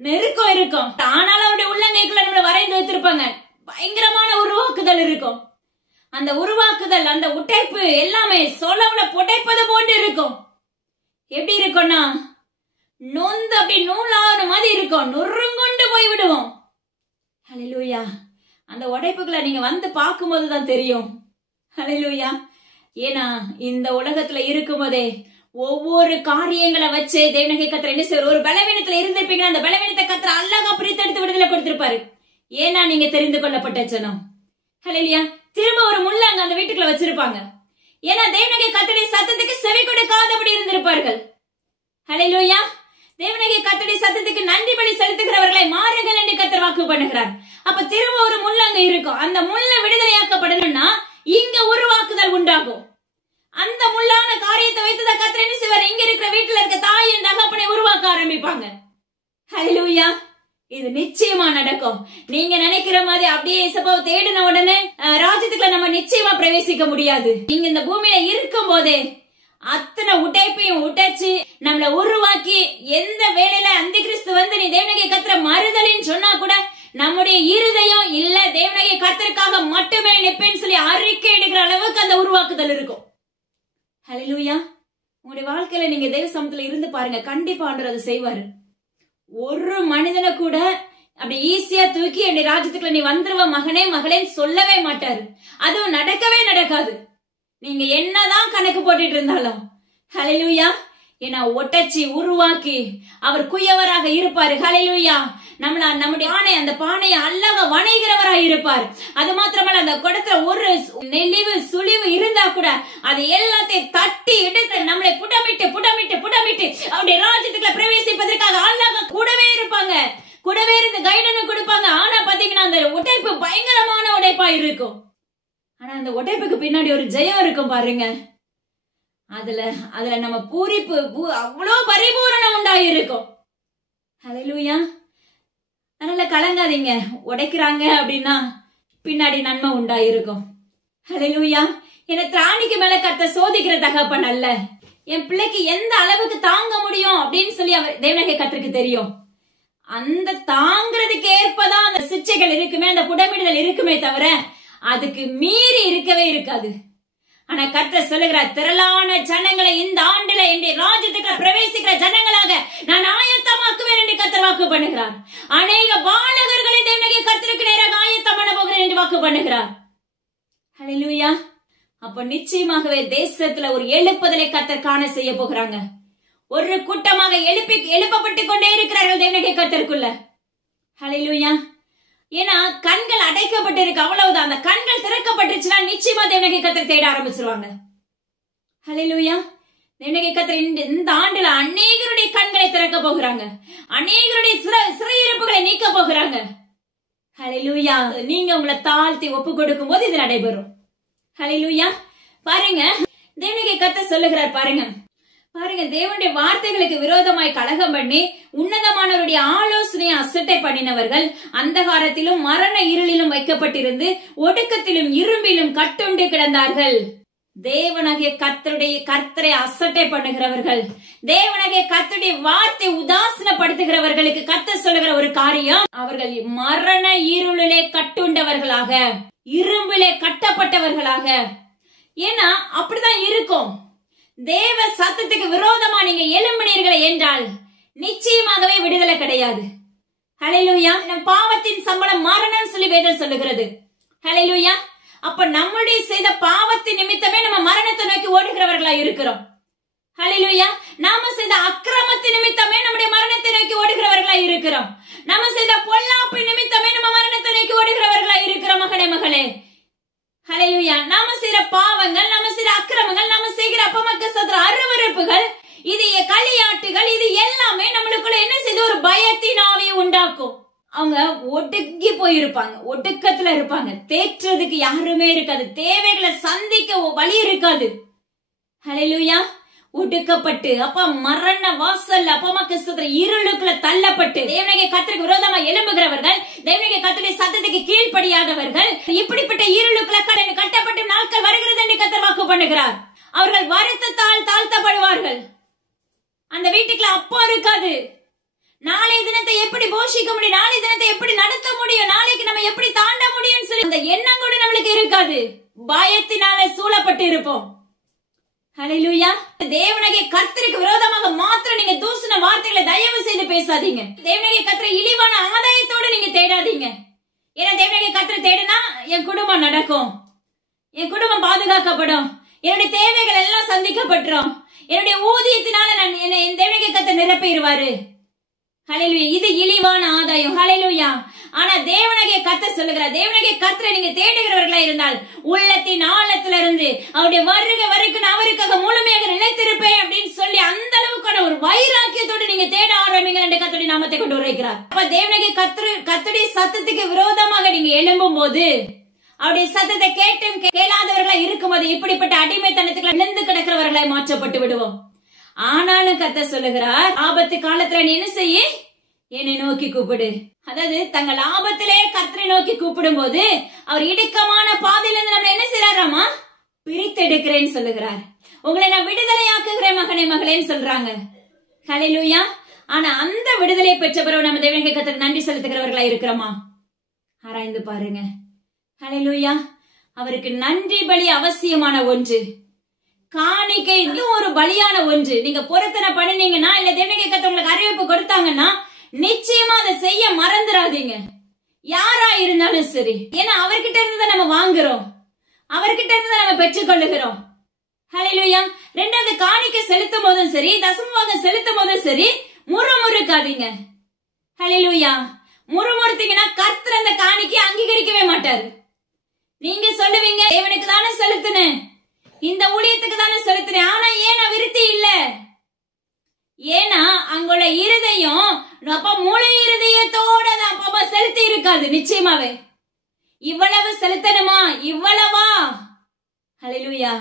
நெருக்கம் இருக்கும். ஆனாலும் அவருடைய உள்ளங்கைக்குள்ள நம்மள வரைந்து வைத்திருப்பாங்க. பயங்கரமான உருவாக்குதல் இருக்கும். அந்த உருவாக்குதல், அந்த உடைப்பு எல்லாமே சொல்லவுல புடைப்பது போன்று இருக்கும். எப்படி இருக்கும்னா நொந்து அப்படி நூலான மாதிரி இருக்கும், நொறுங்குண்டு போய் விடுவோம். ஹல்லேலூயா. அந்த உடைப்புகளை நீங்க வந்து பார்க்கும் போதுதான் தெரியும். ஹல்லேலூயா. ஏன்னா இந்த உலகத்துல இருக்கும் போதே ஒவ்வொரு காரியங்களை வச்சு தேவனுடைய கர்த்தர் என்ன செய்வார், ஒரு பலவீனத்துல இருந்திருப்பீங்கன்னா அந்த பலவீனத்தை கர்த்தர் அழகா பிரித்தெடுத்து விடுதலை கொடுத்திருப்பாரு. ஏன்னா நீங்க தெரிந்து கொள்ளப்பட்ட ஜனம். ஹல்லேலூயா. திரும்ப ஒரு முள்ளங்க அந்த வீட்டுக்குள்ள வச்சிருப்பாங்க. ஏன்னா தேவனுடைய கர்த்தருடைய சத்தத்துக்கு செவி கொடுக்காதபடி இருந்திருப்பார்கள். ஹல்லேலூயா. தேவனுடைய கர்த்தருடைய சத்தத்துக்கு நன்றி பலி செலுத்துகிறவர்களை மாறுங்கள் என்று கர்த்தர் வாக்கு பண்ணுகிறார். அப்ப திரும்ப ஒரு முள்ளங்க இருக்கும். அந்த முள்ள விடுதலையாக்கப்படணும்னா இங்க உருவாக்குதல் உண்டாகும். அந்த முள்ளான காரியத்தை வைத்துதான் கர்த்தர் என்ன செய்வார், இங்க இருக்கிற வீட்டுல இருக்க தாயின் தகப்பனை உருவாக்க ஆரம்பிப்பாங்க. ஹல்லேலூயா. இது நிச்சயமா நடக்கும். நீங்க நினைக்கிற மாதிரி அப்படியே இசப்பாவை தேடின உடனே ராஜ்யத்துக்குள்ள நம்ம நிச்சயமா பிரவேசிக்க முடியாது. நீங்க இந்த பூமியில இருக்கும் போதே அத்தனை உடைப்பையும் உடைச்சு நம்மள உருவாக்கி எந்த வேலையில அந்த கிறிஸ்து வந்து நீ தேவனுடைய கர்த்தரை மறுதலின்னு சொன்னா கூட நம்முடைய இருதயம் இல்ல தேவனுடைய கர்த்தருக்காக மட்டுமே நிப்பேன்னு சொல்லி அறிக்கை எடுக்கிற அளவுக்கு அந்த உருவாக்குதல் இருக்கும். ஹல்லேலூயா. உங்களுடைய வாழ்க்கையில நீங்க தேவ சமூகத்துல இருந்து பாருங்க, கண்டிப்பா ஆண்டவர் அதை செய்வாரு. ஒரு மனிதனை கூட அப்படி ஈஸியா தூக்கி என்னுடைய ராஜ்யத்துக்குள்ள நீ வந்துருவ மகனே மகளேன்னு சொல்லவே மாட்டாரு. அதுவும் நடக்கவே நடக்காது, நீங்க என்னதான் கணக்கு போட்டுட்டு இருந்தாலும். ஹல்லேலூயா. ஏன்னா ஒட்டச்சி உருவாக்கி அவர் குயவராக இருப்பாரு. ஹல்லேலூயா. நம்முடைய பானை, அந்த பானையை அழகா வணைகிறவராக இருப்பார். அது மாத்திரமல்ல அந்த குடத்துல ஒரு நெளிவு சுழிவு இருந்தா கூட அது எல்லாத்தையும் தட்டி எடுத்து நம்மளை புடமிட்டு புடமிட்டு புடமிட்டு அவருடைய ராஜ்யத்துக்குள்ள பிரவேசிப்பதற்காக அழகா கூடவே இருப்பாங்க. கூடவே இருந்து கைடனும் கொடுப்பாங்க. ஆனா பாத்தீங்கன்னா அந்த உடைப்பு பயங்கரமான உடைப்பா இருக்கும். ஆனா அந்த உடைப்புக்கு பின்னாடி ஒரு ஜெயம் இருக்கும் பாருங்க. அதுல நம்ம பூரிப்பு அவ்வளவு பரிபூரணம் உண்டாயிருக்கும். ஹல்லேலூயா. அதனால கலங்காதீங்க. உடைக்கிறாங்க அப்படின்னா பின்னாடி நன்மை உண்டாயிருக்கும். ஹல்லேலூயா. என்ன திராணிக்கு மேல கர்த்தர் சோதிக்கிற தகப்பன் அல்ல. என் பிள்ளைக்கு எந்த அளவுக்கு தாங்க முடியும் அப்படின்னு சொல்லி அவர் தேவனாகிய கர்த்தருக்கு தெரியும். அந்த தாங்கிறதுக்கு ஏற்பதான் அந்த சிச்சைகள் இருக்குமே, அந்த புடமிடுதல் இருக்குமே தவிர அதுக்கு மீறி இருக்கவே இருக்காது. ஆனா கர்த்தர் சொல்லுகிறார், திரளான ஜனங்களை இந்த ஆண்டுல என்னுடைய ராஜ்யத்துக்கு பிரவேசிக்கிற ஜனங்களாக நான் ஆயத்தமாக்குவேன் என்று கர்த்தர் வாக்கு பண்ணுகிறார். அநேக பாலகர்களை தேவனாகிய கர்த்தருக்கு நேராக ஆயத்தம் பண்ண போகிறேன் என்று வாக்கு பண்ணுகிறார். ஹல்லேலூயா. அப்ப நிச்சயமாகவே தேசத்துல ஒரு எழுப்புதலை கர்த்தர் காண செய்ய போகிறாங்க. ஒரு கூட்டமாக எழுப்பப்பட்டு கொண்டே இருக்கிறார்கள் தேவனாகிய கர்த்தருக்குள்ள. ஹல்லேலூயா. ஏன்னா கண்கள் அடைக்கப்பட்டு இருக்கு, அவ்வளவுதான். அந்த கண்கள் திறக்கப்பட்டுச்சுன்னா நிச்சயமா தேவனாகிய கர்த்தர் தேட ஆரம்பிச்சிருவாங்க. ஹல்லேலூயா. தேவனாகிய கர்த்தர் இந்த ஆண்டுல அநேகருடைய கண்களை திறக்க போகிறாங்க. அநேகருடைய சிறையிருப்புகளை நீக்க போகிறாங்க. ஹல்லேலூயா. நீங்க உங்களை தாழ்த்தி ஒப்பு கொடுக்கும் போது இது நடைபெறும். ஹல்லேலூயா. பாருங்க, தேவனாகிய கர்த்தர் சொல்லுகிறார், பாருங்க தேவனுடைய வார்த்தைகளுக்கு விரோதமாய் கலகம் பண்ணி உன்னதமானவருடைய ஆலோசனையை அசட்டை பண்ணினவர்கள் அந்தகாரத்திலும் மரண இருளிலும் வைக்கப்பட்டிருந்து ஒடுக்கத்திலும் இரும்பிலும் கட்டுண்டு கிடந்தார்கள். தேவனாகிய கர்த்தரை அசட்டை பண்ணுகிறவர்கள், தேவனாகிய கர்த்தருடைய வார்த்தை உதாசீனப்படுத்துகிறவர்களுக்கு கர்த்தர் சொல்லுகிற ஒரு காரியம், அவர்கள் மரண இருளிலே கட்டுண்டவர்களாக, இரும்பிலே கட்டப்பட்டவர்களாக. ஏன்னா அப்படிதான் இருக்கும். தேவ சத்தத்துக்கு விரோதமா நீங்க எழும்பினீர்கள் என்றால் நிச்சயமாகவே விடுதலை கிடையாது. ஹல்லேலூயா. பாவத்தின் சம்பளம் மரணம் சொல்லி வேதம் சொல்லுகிறது. ஹல்லேலூயா. அப்ப நம்முடைய செய்த பாவத்தின் நிமித்தமே நம்ம மரணத்தை நோக்கி ஓடுகிறவர்களா இருக்கிறோம். ஹல்லேலூயா. நாம செய்த அக்கிரமத்தின் நிமித்தமே நம்முடைய மரணத்தை நோக்கி ஓடுகிறவர்களா இருக்கிறோம். நம்ம செய்த பொல்லாப்பு நிமித்தமே நம்ம மரணத்தை நோக்கி ஓடுகிறவர்களா இருக்கிறோம். மகனே மகளே, ஹல்லேலூயா. நாம செய்யற பாவங்கள், நம்ம செய்யற அக்கிரமங்கள், நம்ம செய்கிற அப்பமக்க சதுர அருவருப்புகள், இது களியாட்டுகள், இது எல்லாமே நம்மளுக்குள்ள என்ன செய்து ஒரு பயத்தின் ஆவியை உண்டாக்கும். அவங்க ஒடுங்கி போயிருப்பாங்க, ஒடுக்கத்துல இருப்பாங்க, தேற்றதுக்கு யாருமே இருக்காது, தேவைகளை சந்திக்க வழி இருக்காது. ஹல்லேலூயா. ஒடுக்கப்பட்டு அப்ப மரண வாசல் அப்பமக்க சதுர இருளுக்குள்ள தள்ளப்பட்டு தேவனாகிய கர்த்தருக்கு விரோதமா எழும்புகிறவர்கள், தேவனாகிய கர்த்தருடைய சத்தத்துக்கு கீழ்ப்படியாதவர்கள், இப்படிப்பட்ட இருளுக்குள்ள கட்டப்பட்டு நாட்கள் வருகிறது என்று கர்த்தர் வாக்கு பண்ணுகிறார். அவர்கள் வருத்தத்தால் தாழ்த்தப்படுவார்கள். அந்த வீட்டுக்குள்ள அப்பா இருக்காது. நாளை தினத்தை எப்படி போஷிக்க முடியும், நாளை தினத்தை எப்படி நடத்த முடியும், நாளைக்கு நம்ம எப்படி தாண்ட முடியும் சொல்லி அந்த எண்ணம் கூட நம்மளுக்கு இருக்காது. பயத்தினால சூழப்பட்டு இருப்போம். ஹல்லேலூயா. தேவனாகிய கர்த்தருக்கு விரோதமாக மாத்திரம் நீங்க தூசண வார்த்தைகளை தயவு செய்து பேசாதீங்க. தேவனாகிய கர்த்தரை இழிவான ஆதாயத்தோடு நீங்க தேடாதீங்க. ஏன்னா தேவனாகிய கர்த்தரை தேடினா என் குடும்பம் நடக்கும், என் குடும்பம் பாதுகாக்கப்படும், என்னுடைய தேவைகள் எல்லாம் சந்திக்கப்பட்டுரும், என்னுடைய ஊதியத்தினால நான் தேவனாகிய கர்த்தர் நிரப்பிடுவாரு. ஹல்லேலூயா. இது இழிவான ஆதாயம். ஹல்லேலூயா. ஆனா தேவனாகிய கர்த்தர் சொல்லுகிறார், தேவனாகிய கர்த்தரை நீங்க தேடுகிறவர்களா இருந்தால் உள்ளத்தின் ஆழத்துல இருந்து அவருடைய வருகை வரைக்கும் அவருக்காக முழுமையாக நிலைத்திருப்பேன் அப்படின்னு சொல்லி அந்த அளவுக்கான ஒரு வைராக்கியத்தோடு நீங்க தேட ஆரம்பிங்க என்று கர்த்தருடைய நாமத்தை கொண்டு உரைக்கிறார். அப்ப தேவனாகிய கர்த்தருடைய சத்தத்துக்கு விரோதமாக நீங்க எழும்பும் போது, அவருடைய சத்தத்தை கேட்டும் கேளாதவர்களா இருக்கும்போது இப்படிப்பட்ட அடிமைத்தனத்துக்கு விழுந்து கிடக்கிறவர்களாய் மாற்றப்பட்டு விடுவோம். ஆனாலும் கர்த்தர் சொல்லுகிறார், ஆபத்து காலத்துல நீ என்ன செய்ய, என்னை நோக்கி கூப்பிடு. அதாவது தங்கள் ஆபத்திலே கர்த்தரை நோக்கி கூப்பிடும் போது அவர் இடுக்கமான பாதையிலிருந்து நம்ம என்ன செய்யறாராமா, பிரித்து எடுக்கிறேன்னு சொல்லுகிறார். உங்களை நான் விடுதலையாக்குகிறேன் மகனே மகளேன்னு சொல்றாங்க. ஹல்லேலூயா. ஆனா அந்த விடுதலையை பெற்ற பிறகு நம்ம தேவனாகிய கர்த்தருக்கு நன்றி செலுத்துகிறவர்களா இருக்கிறோமா? ஆராய்ந்து பாருங்க. ஹல்லேலூயா. அவருக்கு நன்றி பலி அவசியமான ஒன்று, காணிக்கை இது ஒரு பலியான ஒன்று. நீங்க பொருத்தனை பண்ணினீங்கன்னா, இல்ல தேவனாகிய கர்த்தர் உங்களுக்கு அறிவிப்பு கொடுத்தாங்கன்னா நிச்சயமா அதை செய்ய மறந்துடாதீங்க, யாரா இருந்தாலும் சரி. ஏன்னா அவர்கிட்ட இருந்து நம்ம வாங்குறோம், அவர்கிட்ட இருந்து நம்ம பெற்றுக்கொள்ளுகிறோம். ஹல்லேலூயா. ரெண்டாவது, காணிக்கை செலுத்தும் போதும் சரி, தசமபாகம் செலுத்தும் போதும் சரி, முறுமுறுக்காதீங்க. ஹல்லேலூயா. முறுமுறுத்தீங்கன்னா கர்த்தர் அந்த காணிக்கை அங்கீகரிக்கவே மாட்டாரு. நீங்க சொல்லுவீங்க, தேவனுக்கு தானே செலுத்தினேன், இந்த ஊழியத்துக்கு தானே செலுத்தினேன், ஆனா ஏன் விருத்தி இல்ல? ஏன்னா அங்குள்ள இருதயம் அப்ப முழு இருதயத்தோட அப்ப செலுத்தி இருக்காது. நிச்சயமாவே இவ்வளவு செலுத்தணுமா, இவ்வளவா, ஹல்லேலூயா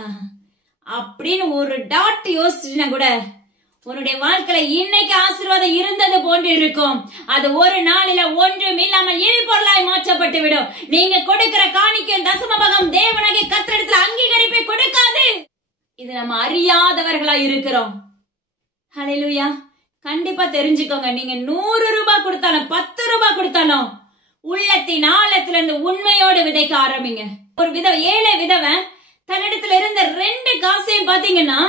அப்படின்னு ஒரு டாட் யோசிச்சுனா கூட உன்னுடைய வாழ்க்கையில இன்னைக்கு ஆசீர்வாதம் இருந்தது போன்று இருக்கும். அது ஒரு நாளில ஒன்றும் இல்லாமல் இல்பொருளாய் மாற்றப்பட்டு விடும். நீங்க கொடுக்கிற காணிக்கையும் தசமபாகம் தேவனாகிய கர்த்தரிடத்துல அங்கீகரிப்பை கொடுக்காது. இது நம்ம அறியாதவர்களா இருக்கிறோம். ஹல்லேலூயா. கண்டிப்பா தெரிஞ்சுக்கோங்க, நீங்க 100 ரூபாய் கொடுத்தாலும் 10 ரூபாய் கொடுத்தாலும் உள்ளத்தின் ஆழத்துல இருந்து உண்மையோடு விதைக்க ஆரம்பிங்க. ஒரு ஏழை விதவை தன்னிடத்துல இருந்த 2 காசையும் பாத்தீங்கன்னா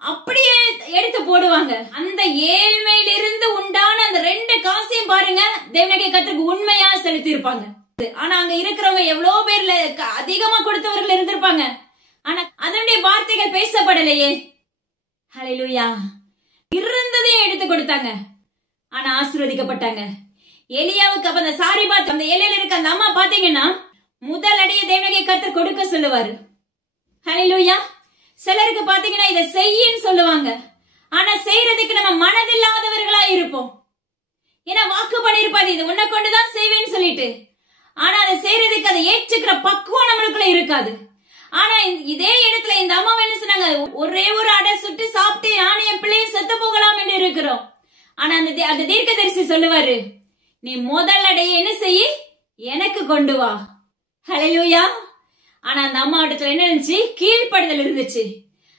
அப்படியே எடுத்து போடுவாங்க. அந்த ஏழ்மையிலிருந்து உண்டான அந்த 2 காசையும் பாருங்க, தேவனாகிய கர்த்தருக்கு உண்மையா செலுத்தி இருப்பாங்க. ஆனா அங்க இருக்கிறவங்க எவ்வளவு பேர்ல அதிகமா கொடுத்தவர்கள் இருந்திருப்பாங்க. ஆனா அதனுடைய வார்த்தைகள் பேசப்படலையே. ஹல்லேலூயா. இருந்ததையும் எடுத்து கொடுத்தாங்க, ஆனா ஆசீர்வதிக்கப்பட்டாங்க. எலியாவுக்கு அப்ப அந்த சாரிபாத் அந்த ஏழையில இருக்க அந்த அம்மா பாத்தீங்கன்னா முதல் அடியை தேவனாகிய கர்த்தர் கொடுக்க சொல்லுவாரு. ஹல்லேலூயா. சிலருக்கு பாத்தீங்கன்னா இதை செய்யின்னு சொல்லுவாங்க, ஆனா செய்யறதுக்கு நம்ம மனதில்லாதவர்களா இருப்போம். ஏன்னா வாக்கு பண்ணிருப்பாரு, இது உன்னை கொண்டுதான் செய்வேன்னு சொல்லிட்டு. ஆனா அதை செய்யறதுக்கு அதை ஏற்றுக்கிற பக்குவம் நம்மளுக்குள்ள இருக்காது. ஆனா இதே இடத்துல இந்த அம்மா என்ன சொன்னாங்க, ஒரே ஒரு அடை சுட்டு சாப்பிட்டு நானும் என் பிள்ளையும் செத்து போகலாம் என்று இருக்கிறோம். ஆனா அந்த தீர்க்கதரிசி சொல்லுவாரு, நீ முதல் அடையை என்ன செய்ய எனக்கு கொண்டு வா. ஹல்லேலூயா. ஆனா அந்த அம்மா இடத்துல என்ன இருந்துச்சு, கீழ்ப்படுதல் இருந்துச்சு.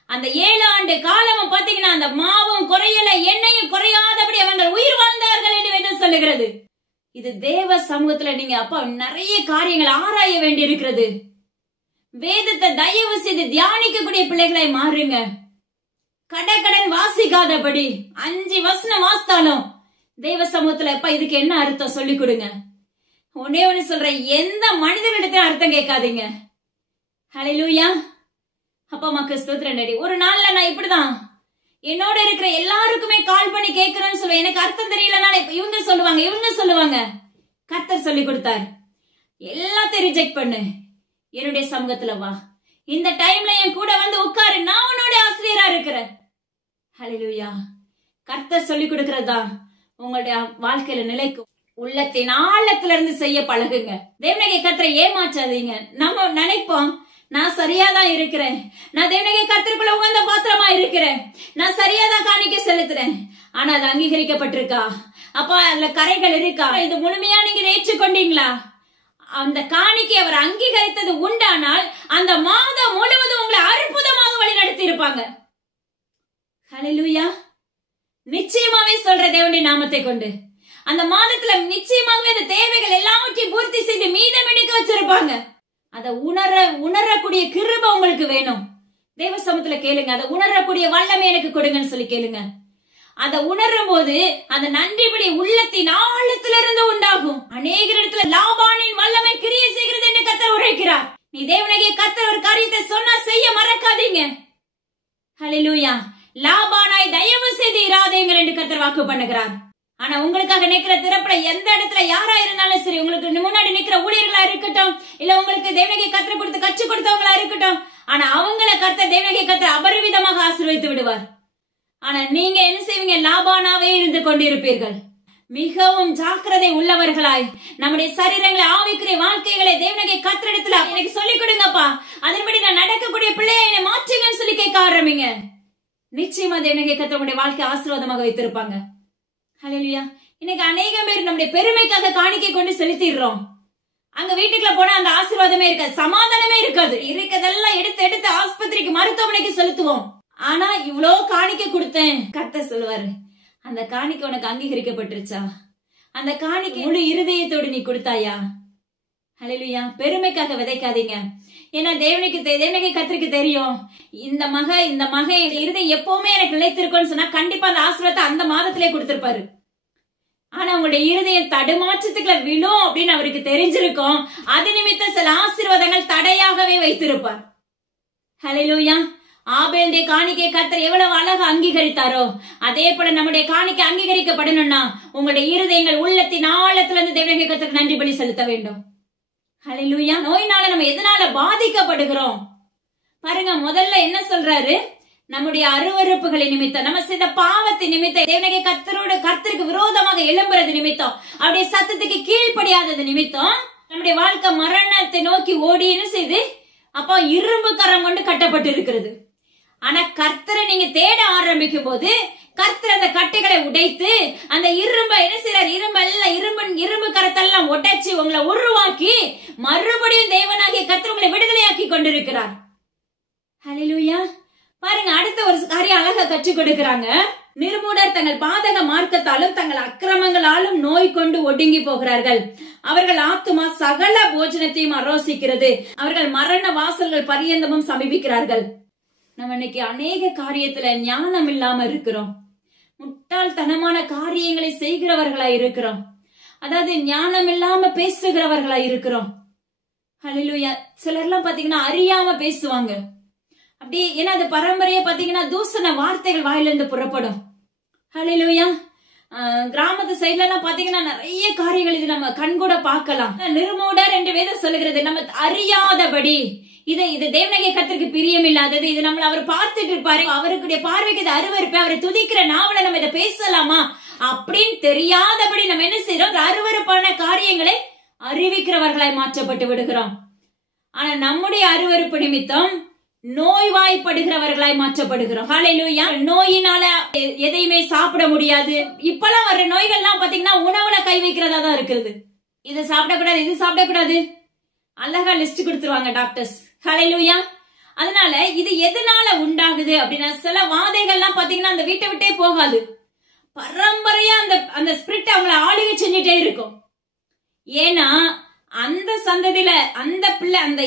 அந்த 7 ஆண்டு காலம் பாத்தீங்கன்னா அந்த மாவும் குறையல, எண்ணெயும் குறையாதபடி அவங்க உயிர் வாழ்ந்தார்கள் என்று வேதம் சொல்லுகிறது. இது தேவ சமூகத்துல நீங்க அப்பா நிறைய காரியங்கள் ஆராய வேண்டி இருக்கிறது. வேதத்தை தயவு செய்து தியானிக்கக்கூடிய பிள்ளைகளை மாறுங்க. கடகடன் வாசிக்காதபடி 5 வசனம் வாசித்தாலும் தெய்வ சமூகத்துல அப்பா இதுக்கு என்ன அர்த்தம் சொல்லி கொடுங்க. ஒன்னே ஒண்ணு சொல்றேன், எந்த மனிதனிடத்தையும் அர்த்தம் கேட்காதீங்க. ஹல்லேலூயா. அப்பா மக்கள் ஸ்தோத்திரம். ஒரு நாள்ல நான் இப்படிதான் என்னோட இருக்கிற எல்லாருக்குமே கால் பண்ணி கேட்கிறேன்னு சொல்லுவேன். எனக்கு அர்த்தம் தெரியலனால இவங்க சொல்லுவாங்க. கர்த்தர் சொல்லி கொடுத்தார், எல்லாத்தையும் ரிஜெக்ட் பண்ணு, என்னுடைய சமூகத்துல வா, இந்த டைம்ல என் கூட வந்து உட்காரு, நான் உன்னோட ஆசிரியரா இருக்கிறேன். ஹல்லேலூயா. கர்த்தர் சொல்லி கொடுக்கறதா உங்களுடைய வாழ்க்கையில நிலைக்கும். உள்ளத்தின் ஆழத்துல இருந்து செய்ய பழகுங்க. தேவனாகிய கர்த்தரை ஏமாற்றாதீங்க. நம்ம நினைப்போம், நான் சரியாதான் இருக்கிறேன், நான் தேவனாகிய கர்த்தருக்குள்ள உகந்த பாத்திரமா இருக்கிறேன், நான் சரியாதான் காணிக்கை செலுத்துறேன். ஆனா அது அங்கீகரிக்கப்பட்டிருக்கா? அப்ப அதுல கரைகள் இருக்கா? இது முழுமையா நீங்க ஏற்றுக்கொண்டீங்களா? அந்த காணிக்கை அவர் அங்கீகரித்தது உண்டானால் அந்த மாதம் முழுவதும் உங்களை அற்புதமாக வழி நடத்தி இருப்பாங்க. ஹல்லேலூயா. நிச்சயமாவே சொல்ற தேவனுடைய நாமத்தை கொண்டு அந்த மாதத்துல நிச்சயமாகவே அந்த தேவைகள் எல்லாவற்றையும் பூர்த்தி செய்து மீதம் எடுக்க வச்சிருப்பாங்க. அதை உணரக்கூடிய கிருபை உங்களுக்கு வேணும். தேவ சமூகத்துல கேளுங்க, அதை உணரக்கூடிய வல்லமை எனக்கு கொடுங்கன்னு சொல்லி கேளுங்க. அதை உணரும் போது அந்த நன்றிபடி உள்ளத்தின் ஆழத்திலிருந்து உண்டாகும். அநேக இடத்துல லாபானின் வல்லமை கிரியை செய்கிறது என்று கர்த்தர் உரைக்கிறார். நீ தேவனாகிய கர்த்தர் ஒரு காரியத்தை சொன்னா செய்ய மறக்காதீங்க. ஹல்லேலூயா. லாபானாய் தயவு செய்து இராதீங்கள் என்று கர்த்தர் வாக்கு பண்ணுகிறார். ஆனா உங்களுக்காக நிக்கிற திறப்புல எந்த இடத்துல யாரா இருந்தாலும் சரி, உங்களுக்கு முன்னாடி நிக்கிற ஊழியர்களா இருக்கட்டும், இல்ல உங்களுக்கு தேவனாகிய கர்த்தர் கொடுத்து கற்றுக் கொடுத்தவங்களா இருக்கட்டும், ஆனா அவங்கள கர்த்தர் தேவனாகிய கர்த்தர் அபரிவிதமாக ஆசீர்வதித்து விடுவார். ஆனா நீங்க என்ன செய்வீங்க? லாபானாவே இருந்து கொண்டிருப்பீர்கள். மிகவும் ஜாக்கிரதை உள்ளவர்களாய் நம்முடைய சரீரங்களை ஆவிக்குரிய வாழ்க்கைகளை தேவனாகிய கர்த்தரிடத்துல எனக்கு சொல்லிக் கொடுங்கப்பா, அதன்படி நான் நடக்கக்கூடிய பிள்ளையை என்னை மாற்றுங்கன்னு சொல்லி கேட்க ஆரம்பிங்க. நிச்சயமா தேவனாகிய கர்த்தர் உங்களுடைய வாழ்க்கை ஆசீர்வாதமாக வைத்திருப்பாங்க. ஹல்லேலூயா. இன்னைக்கு அநேக பேர் நம்முடைய பெருமைக்காக காணிக்கை கொண்டு செலுத்திடுறோம். அங்க வீட்டுக்குள்ள போனா அந்த ஆசீர்வாதமே இருக்காது, சமாதானமே இருக்காது. இருக்கதெல்லாம் எடுத்து ஆஸ்பத்திரிக்கு மருத்துவமனைக்கு செலுத்துவோம். ஆனா இவ்வளோ காணிக்கை கொடுத்தேன், கர்த்தர் சொல்லுவாரு, அந்த காணிக்கை உனக்கு அங்கீகரிக்கப்பட்டுருச்சா? அந்த காணிக்கை முழு இருதயத்தோடு நீ கொடுத்தாயா? ஹல்லேலூயா. பெருமைக்காக விதைக்காதீங்க. ஏன்னா தேவனுக்கு கர்த்தருக்கு தெரியும், இந்த மகன் இருதயம் எப்பவுமே எனக்கு நிலைத்திருக்கும்னு சொன்னா கண்டிப்பா அந்த ஆசீர்வாதத்தை அந்த மாதத்திலே கொடுத்திருப்பாரு. ஆனா உங்களுடைய இருதயம் தடுமாற்றத்துக்குள்ள விழும் அப்படின்னு அவருக்கு தெரிஞ்சிருக்கும். அது நிமித்தம் சில ஆசீர்வாதங்கள் தடையாகவே வைத்திருப்பார். ஹல்லேலூயா. ஆபேலுடைய காணிக்கை கர்த்தர் எவ்வளவு அழகா அங்கீகரித்தாரோ அதே போல நம்முடைய காணிக்கை அங்கீகரிக்கப்படணும்னா உங்களுடைய இருதயங்கள் உள்ளத்தின் ஆழத்திலிருந்து தேவனாகிய கர்த்தருக்கு நன்றி பலி செலுத்த வேண்டும். ஹல்லேலூயா. நோயினால நம்ம எதனால பாதிக்கப்படுகிறோம் பாருங்க. முதல்ல என்ன சொல்றாரு? நம்முடைய அருவருப்புகளின் நிமித்தம், நம்ம செய்த பாவத்தின் நிமித்தம், தேவனாகிய கர்த்தருக்கு விரோதமாக எழும்புறது நிமித்தம், அவருடைய சத்தத்துக்கு கீழ்ப்படியாதது நிமித்தம் நம்முடைய வாழ்க்கை மரணத்தை நோக்கி ஓடி என்ன செய்து அப்பா இரும்பு கரம் கொண்டு கட்டப்பட்டு இருக்கிறது. ஆனா கர்த்தரை நீங்க தேட ஆரம்பிக்கும் போது கர்த்தர் அந்த கட்டுகளை உடைத்து அந்த இரும்பை என்ன செய்யறார், இரும்பு கரத்தெல்லாம் உடைச்சு உங்களை உருவாக்கி மறுபடியும் தேவனாகிய கர்த்தர் உங்களை விடுதலையாக்கி கொண்டிருக்கிறார். ஹல்லேலூயா. பாருங்க, அடுத்த ஒரு காரியம் அழகா கற்றுக் கொடுக்கிறாங்க. நிர்மூடர் தங்கள் பாதக மார்க்கத்தாலும் தங்கள் அக்கிரமங்களாலும் நோய் கொண்டு ஒடுங்கி போகிறார்கள். அவர்கள் ஆத்துமா சகல போஜனத்தையும் அரோசிக்கிறது. அவர்கள் மரண வாசல்கள் பரியந்தமும் சமீபிக்கிறார்கள். நம்ம இன்னைக்கு அநேக காரியத்துல ஞானம் இல்லாம இருக்கிறோம். முட்டாள்தனமான காரியங்களை செய்கிறவர்களா இருக்கிறோம். அதாவது ஞானம் இல்லாம பேசுகிறவர்களா இருக்கிறோம். ஹல்லேலூயா. சிலர்லாம் பாத்தீங்கன்னா அறியாம பேசுவாங்க. அப்படி ஏன்னா அது பரம்பரையா பாத்தீங்கன்னா தூசண வார்த்தைகள் வாயிலிருந்து புறப்படும். ஹல்லேலூயா. கிராமத்து சைட்ல எல்லாம் பாத்தீங்கன்னா நிறைய காரியங்கள் இது நம்ம கண்கூட பார்க்கலாம். நிர்மூடர் என்று வேதம் சொல்லுகிறது. நம்ம அறியாதபடி இது தேவனாகிய கர்த்தருக்கு பிரியம் இல்லாதது, இது நம்மள அவர் பார்த்துட்டு இருப்பாரு, அவருடைய பார்வைக்கு இது அருவருப்பு, அவரை துதிக்கிற நாவல நம்ம இதை பேசலாமா அப்படின்னு தெரியாதபடி நம்ம என்ன செய்யறோம், அருவருப்பான காரியங்களை அறிவிக்கிறவர்களாய் மாற்றப்பட்டு விடுகிறோம். ஆனா நம்முடைய அருவருப்பு நிமித்தம் நோய்வாய்ப்படுகிறவர்களாய் மாற்றப்படுகிறோம். ஹல்லேலூயா. நோயினால எதையுமே சாப்பிட முடியாது. இப்பெல்லாம் வர்ற நோய்கள்லாம் பாத்தீங்கன்னா உணவுல கை வைக்கிறதா தான் இருக்குது. இது சாப்பிடக்கூடாது, இது சாப்பிடக்கூடாது, அழகா லிஸ்ட் கொடுத்துருவாங்க டாக்டர்ஸ். ஹல்லேலூயா. அதனால இது எதனால உண்டாகுது அப்படின்னா, சில வாதைகள்லாம் பாத்தீங்கன்னா அந்த வீட்டை விட்டே போகாது. பரம்பரையா அந்த ஸ்பிரிட் அவங்களை ஆளுகை செஞ்சுட்டே இருக்கும். ஏன்னா அந்த சந்ததியில அந்த பிள்ளை அந்த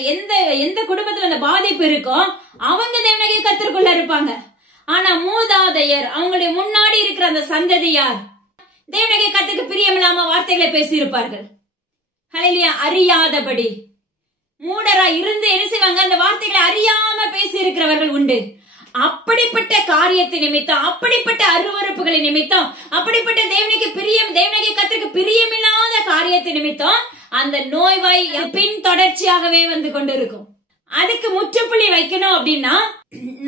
எந்த குடும்பத்துல அந்த பாதிப்பு இருக்கோ அவங்க தேவனாகிய கர்த்தருக்குள்ள இருப்பாங்க. ஆனா மூதாதையர் அவங்களுடைய முன்னாடி இருக்கிற அந்த சந்ததியார் தேவனாகிய கர்த்தருக்கு பிரியமில்லாம வார்த்தைகளை பேசி இருப்பார்கள். ஹல்லேலூயா. அறியாதபடி மூடரா இருந்து என்ன செய்வாங்க, அந்த வார்த்தைகளை அறியாம பேசி இருக்கிறவர்கள் உண்டு. அப்படிப்பட்ட காரியத்தை நிமித்தம், அப்படிப்பட்ட அருவருப்புகளை நிமித்தம், அப்படிப்பட்ட தேவனாகிய கர்த்தருக்கு பிரியமில்லாத காரியத்தை நிமித்தம் அந்த நோய்வாய் பின் தொடர்ச்சியாகவே வந்து கொண்டிருக்கும். அதுக்கு முற்றுப்புள்ளி வைக்கணும் அப்படின்னா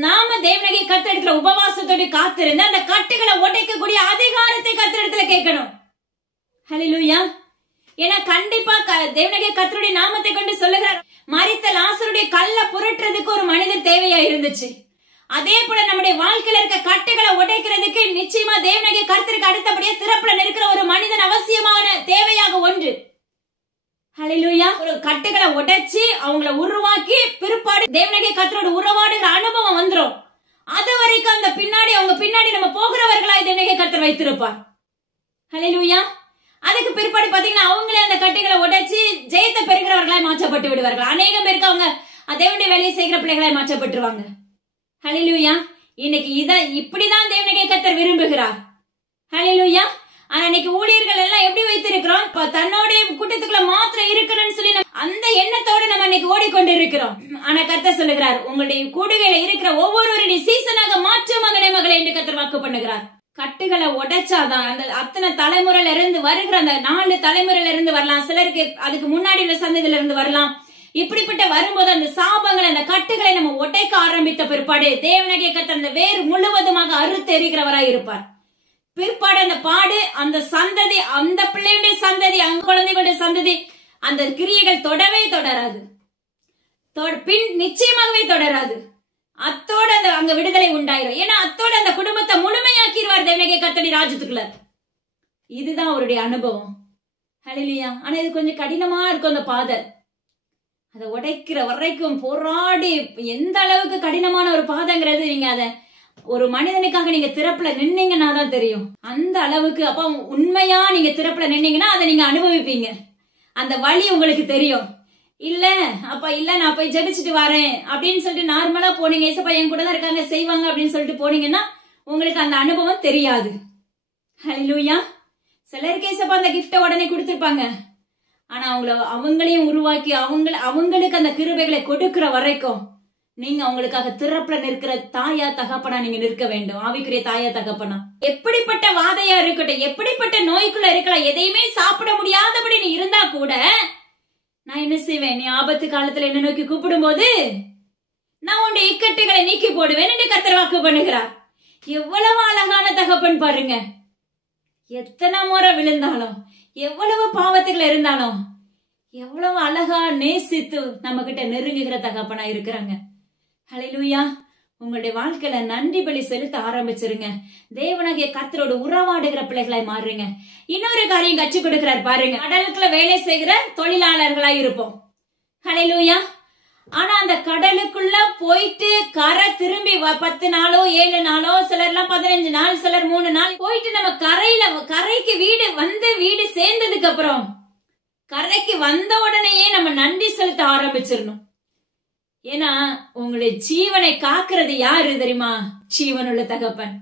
நாம தேவனாகிய கர்த்தரிடத்துல உபவாசத்தோடு காத்திருந்து அந்த கட்டுகளை உடைக்கக்கூடிய அதிகாரத்தை கர்த்தரிடத்துல கேட்கணும். ஹல்லேலூயா. ஏன்னா கண்டிப்பா தேவனாகிய கர்த்தருடைய நாமத்தை கொண்டு சொல்லுகிறார், மரித்த லாசருடைய கல்ல புரட்டுறதுக்கு ஒரு மனிதர் தேவையா இருந்துச்சு. அதே போல நம்முடைய வாழ்க்கையில இருக்க கட்டுகளை உடைக்கிறதுக்கு நிச்சயமா தேவனாகிய கர்த்தருக்கு அடுத்தபடியா திறப்புல இருக்கிற ஒரு மனிதன் அவசியமான தேவையாக ஒன்று. ஹல்லேலூயா. ஒரு கட்டுகளை உடைச்சு அவங்கள உருவாக்கி பிற்பாடு தேவனாகிய கர்த்தரோட உறவாடுகிற அனுபவம் வந்துரும். அது வரைக்கும் அந்த அவங்க பின்னாடி நம்ம போகிறவர்களாய் தேவனாகிய கர்த்தர் வைத்திருப்பார். ஹல்லேலூயா. அதுக்கு பிற்பாடு பாத்தீங்கன்னா அவங்களே அந்த கட்டுகளை உடைச்சு ஜெயத்தை பெறுகிறவர்களாய் மாற்றப்பட்டு விடுவார்கள். அநேகம் பேருக்கு அவங்க தேவனுடைய வேலையை செய்கிற பிள்ளைகளாய் மாற்றப்பட்டுருவாங்க. ஹல்லேலூயா. இன்னைக்கு இப்படிதான் தேவனாகிய கர்த்தர் விரும்புகிறார். ஹல்லேலூயா. ஆனா இன்னைக்கு ஊழியர்கள் எல்லாம் எப்படி வைத்திருக்கிறோம், தன்னோட கூட்டத்துக்குள்ள மாத்திரம் இருக்கணும்னு சொல்லி அந்த எண்ணத்தோடு நம்ம இன்னைக்கு ஓடிக்கொண்டு இருக்கிறோம். ஆனா கர்த்தர் சொல்லுகிறார், உங்களுடைய கூடுகையில இருக்கிற ஒவ்வொருவருடைய சீசனாக மாற்றும் மகனே மகளை என்று கர்த்தர் வாக்கு பண்ணுகிறார். கட்டுகளை உடைச்சாதான் அந்த அத்தனை தலைமுறையில இருந்து வருகிற அந்த 4 தலைமுறையில இருந்து வரலாம், சிலருக்கு அதுக்கு முன்னாடி உள்ள சந்ததியில இருந்து வரலாம். இப்படிப்பட்ட வரும்போது அந்த சாபங்களை அந்த கட்டுகளை நம்ம உடைக்க ஆரம்பித்த பிற்பாடு தேவனாகிய கர்த்தர் அந்த வேர் முழுவதுமாக அறுத்து எரிகிறவராய் இருப்பார். பிற்பாடு அந்த பாடு அந்த சந்ததி, அந்த பிள்ளையுடைய சந்ததி, அந்த குழந்தைகளுடைய சந்ததி, அந்த கிரியைகள் தொடவே தொடராது, பின் நிச்சயமாகவே தொடராது. அத்தோட அங்க விடுதலை உண்டாயிரும். ஏன்னா அத்தோட அந்த குடும்பத்தை முழுமையாக்கிடுவார் தேவனாகிய கர்த்தருடைய ராஜ்யத்துக்குள்ள. இதுதான் அவருடைய அனுபவம். ஹல்லேலூயா. ஆனா இது கொஞ்சம் கடினமா இருக்கும் அந்த பாதை. அதை உடைக்கிற வரைக்கும் போராடி எந்த அளவுக்கு கடினமான ஒரு பாதைங்கிறது நீங்க அத ஒரு மனிதனுக்காக நீங்க திறப்புல நின்னீங்கன்னா தான் தெரியும். அந்த அளவுக்கு அப்ப உண்மையா நீங்க திறப்புல நின்னீங்கன்னா அதை நீங்க அனுபவிப்பீங்க. அந்த வழி உங்களுக்கு தெரியும். இல்ல நான் போய் ஜெபிச்சுட்டு வரேன் அப்படின்னு சொல்லிட்டு நார்மலா போனீங்க, ஏசப்பா என் கூட தான் இருக்காங்க செய்வாங்க அப்படின்னு சொல்லிட்டு போனீங்கன்னா உங்களுக்கு அந்த அனுபவம் தெரியாது. ஹல்லேலூயா. சிலருக்கு ஏசப்பா அந்த கிஃப்ட உடனே கொடுத்திருப்பாங்க. ஆனா அவங்களையும் உருவாக்கி அவங்களுக்கு அந்த கிருபைகளை கொடுக்கிற வரைக்கும் நீங்க அவங்களுக்காக திறப்புல நிற்கிற தாயா தகப்பனா நீங்க நிற்க வேண்டும். ஆவிக்குரிய தாயா தகப்பனா எப்படிப்பட்ட வாதையா இருக்கட்டும், எப்படிப்பட்ட நோய்க்குள்ள இருக்கலாம், எதையுமே சாப்பிட முடியாதபடி நீ இருந்தா கூட நான் என்ன செய்வேன், நீ ஆபத்து காலத்துல என்ன நோக்கி கூப்பிடும் போது நான் உன்னுடைய இக்கட்டுகளை நீக்கி போடுவேன் என்று கர்த்தர் வாக்கு பண்ணுகிறார். எவ்வளவு அழகான தகப்பன் பாருங்க. எத்தனை முறை விழுந்தாலும், எவ்வளவு பாவத்துக்குள்ள இருந்தாலும், எவ்வளவு அழகா நேசித்து நம்ம கிட்ட நெருங்குகிற தகப்பனா இருக்கிறாங்க. ஹல்லேலூயா. உங்களுடைய வாழ்க்கையில நன்றி பலி செலுத்த ஆரம்பிச்சிருங்க. தேவனாகிய கர்த்தரோட உறவாடுகிற பிள்ளைகளாய் மாறுங்க. இன்னொரு காரியம் கற்றுக் கொடுக்கிறார் பாருங்க. கடலுக்குள்ள வேலை செய்கிற தொழிலாளர்களாய் இருப்போம். ஹல்லேலூயா. ஆனா அந்த கடலுக்குள்ள போயிட்டு கரை திரும்பி 10 நாளோ 7 நாளோ, சிலர் எல்லாம் 15 நாள், சிலர் 3 நாள் போயிட்டு நம்ம கரைக்கு வீடு சேர்ந்ததுக்கு அப்புறம் கரைக்கு வந்த உடனேயே நம்ம நன்றி செலுத்த ஆரம்பிச்சிடணும். ஏன்னா உங்களுடைய ஜீவனை காக்கிறது யாரு தெரியுமா? ஜீவனுள்ள தகப்பன்.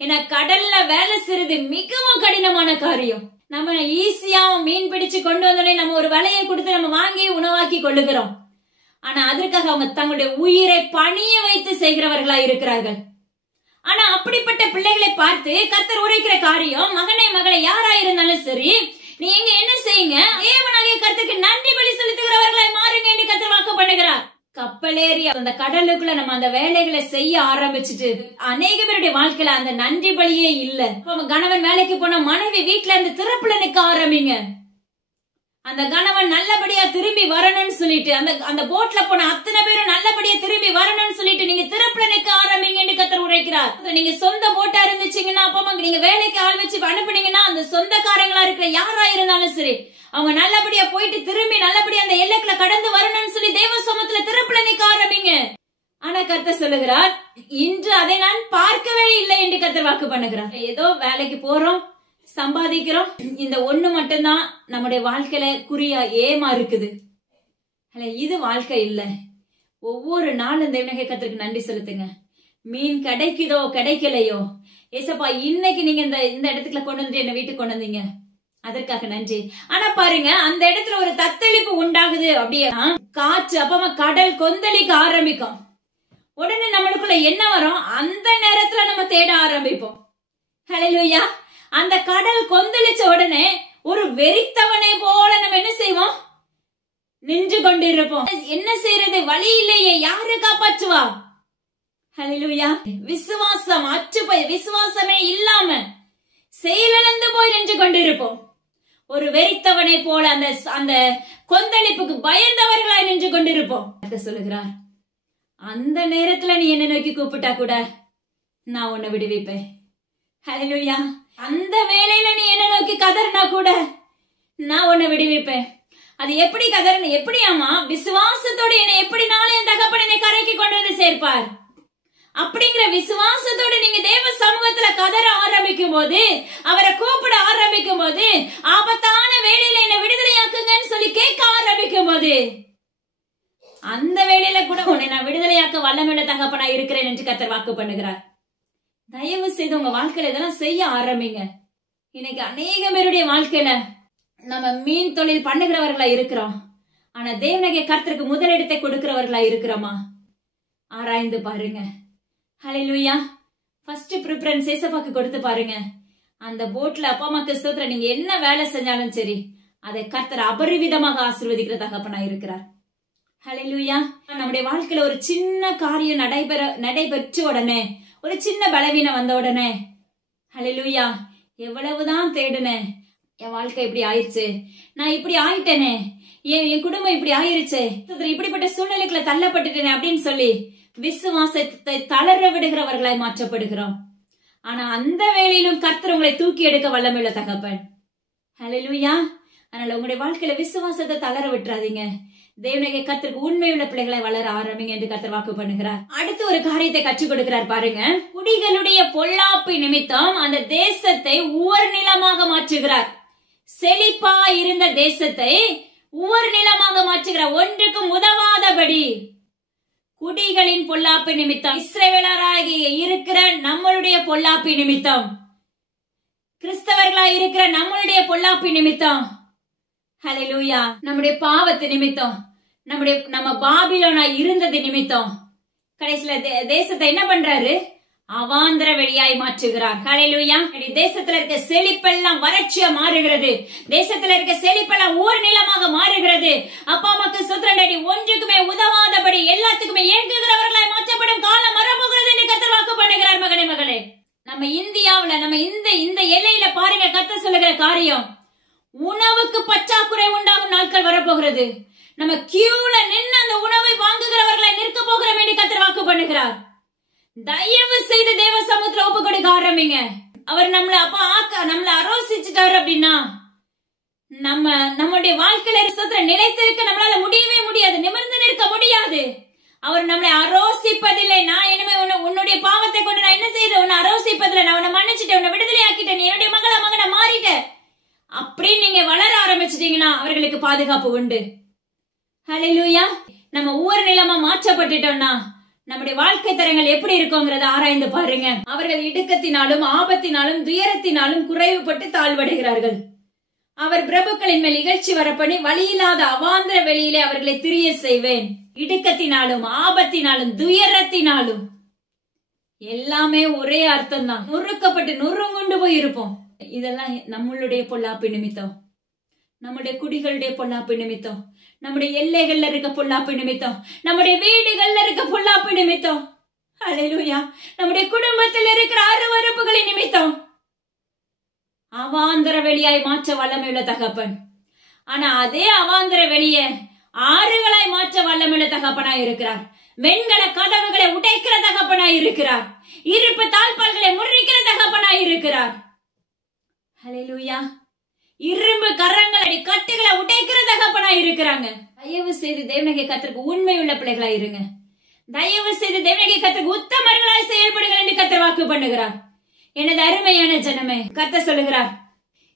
ஏன்னா கடல்ல வேலை செய்யறது மிகவும் கடினமான காரியம். நம்ம ஈஸியா மீன் பிடிச்சு கொண்டு வந்தோடனே நம்ம ஒரு வலையை கொடுத்து நம்ம வாங்கி உணவாக்கி கொள்ளுகிறோம். ஆனா அதற்காக அவங்க தங்களுடைய உயிரை பணிய வைத்து செய்கிறவர்களா இருக்கிறார்கள். ஆனா அப்படிப்பட்ட பிள்ளைகளை பார்த்து கர்த்தர் உரைக்கிற காரியம், மகனே மகளை யாரா இருந்தாலும் சரி, நீ எங்க என்ன செய்யுங்க, தேவனாகிய கர்த்தருக்கு நன்றி பலி செலுத்துகிறவர்களாய் மாறுங்க என்று கர்த்தர் வாக்கு பண்ணுகிறார். கப்பலேறி அந்த கடலுக்குள்ள நம்ம அந்த வேலைகளை செய்ய ஆரம்பிச்சுட்டு அநேக பேருடைய வாழ்க்கையில அந்த நன்றி பலியே இல்ல. கணவன் வேலைக்கு போன மனைவி வீட்டுல இருந்து திறப்புல நிக்க ஆரம்பிங்க. அந்த கணவன் நல்லபடியா திரும்பி வரணும்னு சொல்லிட்டு, அந்த போட்ல போன அத்தனை பேரும் நல்லபடியா திரும்பி வரணும்னு சொல்லிட்டு நீங்க திறப்புல நிக்க ஆரம்பிங்க கர்த்தர் உரைக்கிறார். நீங்க சொந்த போட்டா இருந்துச்சீங்கன்னா, அப்ப நீங்க வேலைக்கு ஆள் வச்சு அனுப்புனீங்கன்னா, அந்த சொந்தக்காரங்களா இருக்கிற யாரா இருந்தாலும் சரி, அவங்க நல்லபடியா போயிட்டு திரும்பி நல்லபடியா அந்த எல்லைக்குள்ள கடந்து வரணும்னு சொல்லி தேவ சமூகத்துல திறப்புல நிக்க ஆரம்பிங்க. ஆனா கர்த்தர் சொல்லுகிறார், இன்று அதை நான் பார்க்கவே இல்லை என்று கர்த்தர் வாக்கு பண்ணுகிறார். ஏதோ வேலைக்கு போறோம், சம்பாதிக்கிறோம், இந்த ஒண்ணு மட்டும்தான் நம்முடைய வாழ்க்கையில குறியா ஏமா இருக்குது. இது வாழ்க்கை இல்ல. ஒவ்வொரு நாளும் தேவனாகிய கர்த்தருக்கு நன்றி செலுத்துங்க. மீன் கிடைக்குதோ கிடைக்கலையோ, ஏசப்பா இன்னைக்கு நீங்க இந்த இடத்துக்குள்ள கொண்டு வந்து என்ன வீட்டுக்கு கொண்டு வந்தீங்க, அதற்காக நன்றி. ஆனா பாருங்க, அந்த இடத்துல ஒரு தத்தளிப்பு உண்டாகுது. அப்படியே காற்று, அப்பமா கடல் கொந்தளிக்க ஆரம்பிக்கும். உடனே நம்மளுக்குள்ள என்ன வரும்? அந்த நேரத்துல நம்ம தேட ஆரம்பிப்போம். ஹல்லேலூயா. அந்த கடல் கொந்தளிச்ச உடனே ஒரு வெறித்தவனை போல நம்ம என்ன செய்வோம்? நின்று கொண்டிருப்போம். என்ன செய்யறது? வழி இல்லையே, யாரு காப்பாற்றுவா? ஹல்லேலூயா. விசுவாசம் அற்று போய், விசுவாசமே இல்லாம செயலிழந்து போய் நின்று கொண்டிருப்போம். ஒரு வெறித்தவனை போல அந்த கொந்தளிப்புக்கு பயந்தவர்களாய் நின்று கொண்டிருப்போம். சொல்லுகிறார், அந்த நேரத்துல நீ என்ன நோக்கி கூப்பிட்டா கூட நான் உன்னை விடுவிப்பேன். ஹல்லேலூயா. அந்த வேளையில நீ என்ன நோக்கி கதறினா கூட நான் உன்னை விடுவிப்பேன். அது எப்படி கதறணும்? எப்படியாமா? விசுவாசத்தோடு என்னை எப்படினாலும் என் தகப்பன் என்னை கரைக்கு கொண்டு வந்து சேர்ப்பார். அப்படிங்கிற விசுவாசத்தோடு நீங்க தேவ சமூகத்துல கதற ஆரம்பிக்கும் போது, அவரை கூப்பிட ஆரம்பிக்கும் போது, ஆபத்தான வேளையில என்னை விடுதலையாக்குங்கன்னு சொல்லி கேட்க ஆரம்பிக்கும் போது, அந்த வேளையில கூட உன்னை நான் விடுதலையாக்க வல்லமையுள்ள தகப்பனா இருக்கிறேன் என்று கர்த்தர் வாக்கு பண்ணுகிறார். தயவு செய்து உங்க வாழ்க்கையில இதெல்லாம் செய்ய ஆரம்பிங்க. இன்னைக்கு அநேக பேருடைய வாழ்க்கையில நம்ம மீன் தொழில் பண்ணுகிறவர்களா இருக்கிறோம். ஆனா தேவனாகிய கர்த்தருக்கு முதலிடத்தை கொடுக்கிறவர்களா இருக்கிறோமா? ஆராய்ந்து பாருங்க. ஹல்லேலூயா. ஃபர்ஸ்ட் பிரிஃபரன்ஸ் ஏசப்பாக்கு கொடுத்து பாருங்க. அந்த போட்ல அப்பா அம்மாக்கு ஸ்தோத்திரம், நீங்க என்ன வேலை செஞ்சாலும் சரி, அதை கர்த்தர் அபரிவிதமாக ஆசீர்வதிக்கிற தகப்பனா இருக்கிறார். ஹல்லேலூயா. நம்முடைய வாழ்க்கையில ஒரு சின்ன காரியம் நடைபெற்ற உடனே, ஒரு சின்ன பலவீனம் வந்த உடனே, ஹல்லேலூயா, எவ்வளவுதான் தேடுனேன், என் வாழ்க்கை இப்படி ஆயிடுச்சு, நான் இப்படி ஆயிட்டேனே, என் குடும்பம் இப்படி ஆயிருச்சு, இப்படிப்பட்ட சூழ்நிலைக்குள்ள தள்ளப்பட்டுட்டேனே அப்படின்னு சொல்லி விசுவாசத்தை தளர விடுகிறவர்களாய் மாற்றப்படுகிறோம். ஆனா அந்த வேளையிலும் கர்த்தர் உங்களை தூக்கி எடுக்க வல்லமையுள்ள தகப்பன். ஹல்லேலூயா. அதனால உங்களுடைய வாழ்க்கையில விசுவாசத்தை தளர விட்டுறாதீங்க. தேவனாகிய கர்த்தருக்கு உண்மையுள்ள பிள்ளைகளை வளர ஆரம்பிங்க என்று கர்த்தர் வாக்கு பண்ணுகிறார். அடுத்து ஒரு காரியத்தை கற்றுக் கொடுக்கிறார் பாருங்க. குடிகளுடைய பொல்லாப்பு நிமித்தம் அந்த தேசத்தை உவர் நிலமாக மாற்றுகிறார். செழிப்பா இருந்த தேசத்தை உவர் நிலமாக மாற்றுகிறார். ஒன்றுக்கும் உதவாதபடி குடிகளின் பொல்லாப்பு நிமித்தம், இஸ்ரவேலராகிய இருக்கிற நம்மளுடைய பொல்லாப்பு நிமித்தம், கிறிஸ்தவர்களாய் இருக்கிற நம்மளுடைய பொல்லாப்பு நிமித்தம், ஹல்லேலூயா, நம்முடைய பாவத்து நிமித்தம், நம்ம பாபிலோனா இருந்தது நிமித்தம், கடைசியில தேசத்தை என்ன பண்றாரு? அவாந்திர வெளியாய் மாற்றுகிறார். ஹல்லேலூயா. தேசத்துல இருக்க செழிப்பெல்லாம் வறட்சியா மாறுகிறது. தேசத்துல இருக்க செழிப்பெல்லாம் ஊர் நிலமாக மாறுகிறது. அப்பா அம்மாக்கு சுத்திரண்டி ஒன்றுக்குமே உதவாதபடி எல்லாத்துக்குமே ஏங்குகிறவர்களாய் மாற்றப்படும் காலம் வரப்போகிறது என்று கர்த்தர் வாக்கு பண்ணுகிறார். மகனே மகளே, நம்ம இந்தியாவுல நம்ம இந்த எல்லையில பாருங்க, கர்த்தர் சொல்லுகிற காரியம், உணவுக்கு பற்றாக்குறை உண்டாகும் நாட்கள் வரப்போகிறது. நம்ம கியூல நின்று அந்த உணவை வாங்குகிறவர்களை நிற்க போகிறோம் என்று கர்த்தர் வாக்கு பண்ணுகிறார். தயவு செய்து தேவ சமூகத்துல ஒப்பு கொடுக்க ஆரம்பிங்க. அவர் நம்மள நம்மள ஆரோசிச்சுட்டாரு அப்படின்னா நம்முடைய வாழ்க்கையில நிலைத்திருக்க நம்மளால முடியவே முடியாது, நிமிர்ந்து நிற்க முடியாது. அவர் நம்மளை ஆரோசிப்பதில்லை. நான் இனிமே உன்னுடைய பாவத்தை கொண்டு நான் என்ன செய்யறேன், உன்னை ஆரோசிப்பதில்லை, நான் உன்னை மன்னிச்சுட்டேன், உன்னை விடுதலை ஆக்கிட்டேன், நீ என்னுடைய மகனை மாறிட்டேன் அப்படின்னு நீங்க வளர ஆரம்பிச்சிட்டீங்கன்னா அவர்களுக்கு பாதுகாப்பு உண்டு. ஹல்லேலூயா. நம்ம ஒவ்வொரு நிலமா மாற்றப்பட்டுட்டோம்னா நம்முடைய வாழ்க்கை தரங்கள் எப்படி இருக்குங்கிறத ஆராய்ந்து பாருங்க. அவர்கள் இடுக்கத்தினாலும் ஆபத்தினாலும் துயரத்தினாலும் குறைவுபட்டு தாழ்வடைகிறார்கள். அவர் பிரபுக்களின் மேல் இகழ்ச்சி வரப்பண்ணி வழியில்லாத அவாந்திர வெளியிலே அவர்களை திரிய செய்வேன். இடுக்கத்தினாலும் ஆபத்தினாலும் துயரத்தினாலும் எல்லாமே ஒரே அர்த்தம் தான். நொறுக்கப்பட்டு நொறுங்குண்டு போய் இருப்போம். இதெல்லாம் நம்மளுடைய பொல்லாப்பு நிமித்தம், நம்முடைய குடிகளுடைய பொல்லாப்பு நிமித்தம், நம்முடைய எல்லைகள்ல இருக்க பொல்லாப்பு நிமித்தம், நம்முடைய வீடுகள்ல இருக்க பொல்லாப்பு நிமித்தம், ஹல்லேலூயா, நம்முடைய குடும்பத்தில் இருக்கிற அருவருப்புகளின் நிமித்தம் அவாந்தர வெளியாய் மாற்ற வல்லமையுள்ள தகப்பன். ஆனா அதே அவாந்தர வெளிய ஆறுகளாய் மாற்ற வல்லமையுள்ள தகப்பனாய் இருக்கிறார். வெண்கல கதவுகளை உடைக்கிற தகப்பனாய் இருக்கிறார். இருப்பு தாழ்பால்களை முறிக்கிற தகப்பனாய் இருக்கிறார். ஹல்லேலூயா. இரும்பு கரங்களை கட்டுகளை உடைக்கிற தகப்பனாய் இருக்கிறாங்க. தயவு செய்து தேவனகை கர்த்தருக்கு உண்மை உள்ள பிள்ளைகளாய் இருங்க. தயவு செய்து தேவனகை கர்த்தருக்கு உத்தமர்களாய் செயல்படுங்கள் என்று கர்த்தர் வாக்கு பண்ணுகிறார். எனது அருமையான ஜனமே, கர்த்தர் சொல்லுகிறார்,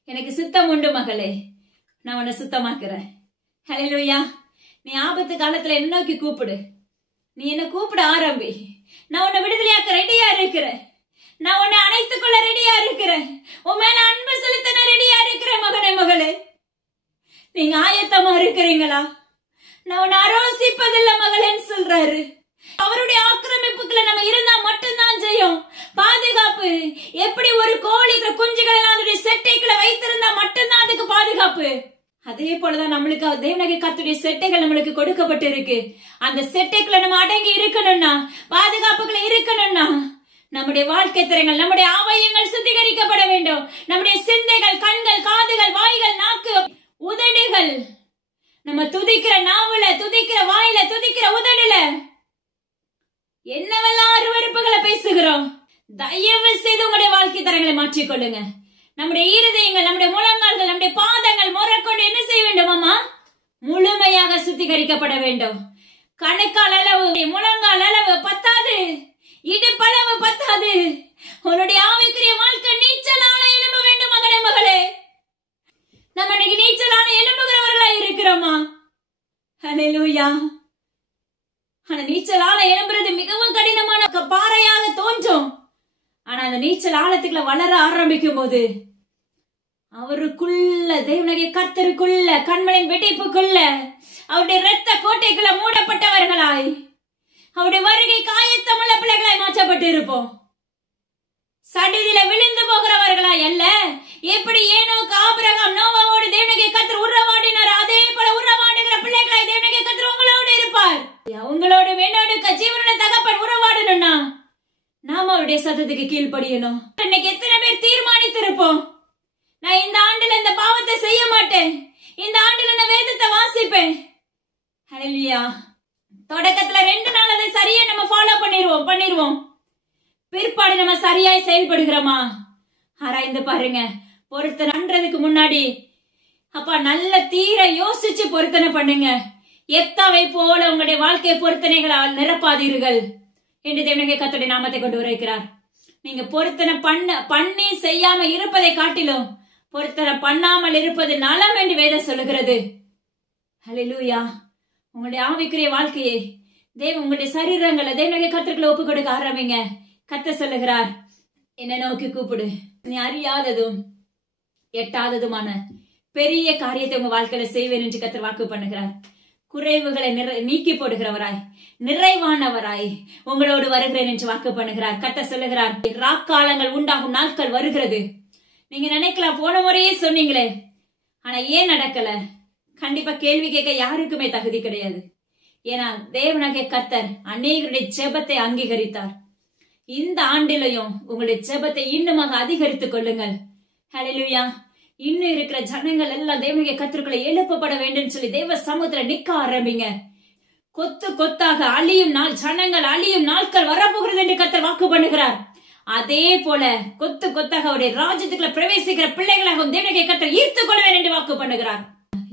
எனக்கு சுத்தம் உண்டு மகளே, நான் உன்னை சுத்தமாக்குறேன். ஹல்லேலூயா. நீ ஆபத்து காலத்துல என்ன நோக்கி கூப்பிடு, நீ என்ன கூப்பிட ஆரம்பி. நான் உன்னை விடுதலையாக்க ரெடியா இருக்கிறேன். நான் உன்னை அணைத்துக் கொள்ள ரெடியா இருக்கிறேன். உன் மேல அன்பு செலுத்த ரெடியா இருக்கிறேன். மகனே மகளே, நீங்க ஆயத்தமா இருக்கிறீங்களா? நான் உன்னை ஆரோசிப்பதில்லை மகளேன்னு சொல்றாரு. அவருடைய ஆக்கிரமிப்புக்குள்ள நம்ம இருந்தா மட்டும்தான் ஜெயம், பாதுகாப்பு. எப்படி ஒரு கோழி குஞ்சுகளை அதனுடைய செட்டைக்குள்ள வைத்திருந்தா மட்டும்தான் அதுக்கு பாதுகாப்பு. அதே போலதான் நம்மளுக்கு தேவனகை கர்த்தருடைய செட்டைகள் நம்மளுக்கு கொடுக்கப்பட்டு இருக்கு. அந்த செட்டைக்குள்ள நம்ம அடங்கி இருக்கணும்னா, பாதுகாப்புக்குள்ள இருக்கணும்னா நம்முடைய வாழ்க்கை திறங்கள், நம்முடைய அவயங்கள் சுத்திகரிக்கப்பட வேண்டும். நம்முடைய சிந்தைகள், கண்கள், காதுகள், வாய்கள், நாக்கு, உதடுகள், நம்ம துதிக்கிற நாவுல, துதிக்கிற வாயில, துதிக்கிற உதடுல என்னவெல்லாம் அருவருப்புகளை பேசுகிறோம். தயவு செய்து உங்களுடைய வாழ்க்கை தரங்களை மாற்றிக்கொள்ளுங்க. நம்முடைய இருதயங்கள், நம்முடைய முழங்கால்கள், நம்முடைய பாதங்கள் முறைக்கொண்டு என்ன செய்ய வேண்டும் அம்மா? முழுமையாக சுத்திகரிக்கப்பட வேண்டும். கணுக்கால் அளவு, முழங்கால் அளவு பத்தாது, இடுப்பளவு பத்தாது. உன்னுடைய ஆவிக்குரிய வாழ்க்கை நீச்சலான எலும்ப வேண்டும் மகனே மகளே. நம்ம இன்னைக்கு நீச்சலான எலும்புகிறவர்களா இருக்கிறோமா? ஹல்லேலூயா. ஆனா நீச்சல் ஆழ எழும்புறது மிகவும் கடினமான பாறையாக தோன்றும். ஆனா அந்த நீச்சல் ஆழத்துக்குள்ள வளர ஆரம்பிக்கும் போது அவருக்குள்ள, தேவனகை கர்த்தருக்குள்ள, கண்மணின் வெடிப்புக்குள்ள, அவருடைய இரத்த கோட்டைக்குள்ள மூடப்பட்டவர்களாய், அவருடைய வருகை காயத்தமுள்ள பிள்ளைகளாய் மாற்றப்பட்டு இருப்போம். சடுதியில விழுந்து போகிறவர்களாய் அல்ல. எப்படி ஏனோக்கு ஆபிரகாம் நோவாவோடு தேவனகை கர்த்தர் உறவாடினார், அதே போல உறவாடுகிற பிள்ளைகளாய் தேவனகை கர்த்தர் உங்களோடு இருப்பார். உங்களோடு என்னோடு ஜீவனுடைய தகப்பன் உறவாடணும்னா நாம அவருடைய சத்தத்துக்கு கீழ்ப்படியணும். இன்னைக்கு எத்தனை பேர் தீர்மானித்திருப்போம், நான் இந்த ஆண்டுல இந்த பாவத்தை செய்ய மாட்டேன், இந்த ஆண்டுல நான் வேதத்தை வாசிப்பேன். ஹல்லேலூயா. தொடக்கத்துல 2 நாள் அதை சரியா நம்ம ஃபாலோ பண்ணிடுவோம். பிற்பாடு நம்ம சரியாய் செயல்படுகிறோமா ஆராய்ந்து பாருங்க. பொருத்தனை பண்றதுக்கு முன்னாடி அப்பா நல்ல தீர யோசிச்சு பொருத்தனை பண்ணுங்க. எப்தாவை போல உங்களுடைய வாழ்க்கை பொருத்தனைகளால் நிரப்பாதீர்கள் என்று தேவனகை கர்த்தருடைய நாமத்தை கொண்டு வரைக்கிறார். நீங்க பொருத்தனை பண்ணி செய்யாம இருப்பதை காட்டிலும் பொருத்தனை பண்ணாமல் இருப்பது நலம் என்று வேதம் சொல்லுகிறது. ஹல்லேலூயா. உங்களுடைய ஆவிக்குரிய வாழ்க்கையை உங்களுடைய சரீரங்களை தேவனகை கர்த்தருக்குள்ள ஒப்பு கொடுக்க ஆரம்பிங்க. கர்த்தர் சொல்லுகிறார், என்ன நோக்கி கூப்பிடு, நீ அறியாததும் எட்டாததுமான பெரிய காரியத்தை உங்க வாழ்க்கையில செய்வேன் என்று கர்த்தர் வாக்கு பண்ணுகிறார். குறைவுகளை நீக்கி போடுகிறவராய், நிறைவானவராய் உங்களோடு வருகிறேன் என்று வாக்கு பண்ணுகிறார். கர்த்தர் சொல்லுகிறார், ராக்காலங்கள் உண்டாகும் நாட்கள் வருகிறது. நீங்க நினைக்கலாம், போன முறையே சொன்னீங்களே, ஆனா ஏன் நடக்கல? கண்டிப்பா கேள்வி கேட்க யாருக்குமே தகுதி கிடையாது. ஏன்னா தேவனாகிய கர்த்தர் அநேகருடைய ஜெபத்தை அங்கீகரித்தார். இந்த ஆண்டிலையும் உங்களுடைய ஜெபத்தை இன்னுமாக அதிகரித்துக் கொள்ளுங்கள். ஹல்லேலூயா. இன்னும் இருக்கிற ஜனங்கள் எல்லாம் தேவனாகிய கர்த்தருக்குள்ள எழுப்பப்பட வேண்டும் சொல்லி தேவ சமூகத்துல நிக்க ஆரம்பிங்க. கொத்து கொத்தாக அழியும் நாள், ஜனங்கள் அழியும் நாட்கள் வரப்போகிறது என்று கர்த்தர் வாக்கு பண்ணுகிறார். அதே போல கொத்து கொத்தாக அவருடைய ராஜ்யத்துக்குள்ள பிரவேசிக்கிற பிள்ளைகளாக தேவனுடைய கர்த்தர் ஈர்த்துக் கொள்வேன் என்று வாக்கு பண்ணுகிறார்.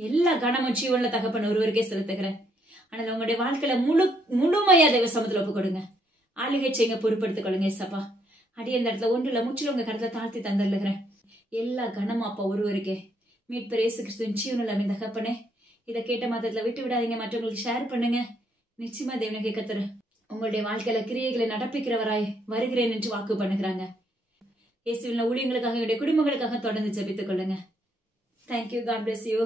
எல்லா கனமும் ஜீவனுள்ள தகப்பன் ஒருவருக்கே செலுத்துகிறேன். ஆனால் உங்களுடைய வாழ்க்கையில முழுமையா தேவ சமூகத்துல ஒப்பு கொடுங்க. ஆளுகை செய்யுங்க, பொறுப்படுத்திக் கொள்ளுங்க. சப்பா அடிய இந்த இடத்துல ஒன்றுல முற்றிலும் உங்க கருத்தை தாழ்த்தி தந்துடுகிறேன். எல்லா கனமும் அப்பா ஒருவருக்கே. மீட்பர் இயேசு கிறிஸ்துவின் ஜீவனுள்ள இந்த தகப்பனே, இதை கேட்ட மாத்திரத்துல விட்டு விடாதீங்க, மற்றவங்களுக்கு ஷேர் பண்ணுங்க. நிச்சயமா தேவனுடைய கர்த்தர் உங்களுடைய வாழ்க்கையில கிரியைகளை நடப்பிக்கிறவராய் வருகிறேன் என்று வாக்கு பண்ணுகிறாங்க. இயேசுவின் ஊழியங்களுக்காக, என்னுடைய குடும்பங்களுக்காக தொடர்ந்து ஜெபித்துக் கொள்ளுங்க. தேங்க்யூ. God bless you.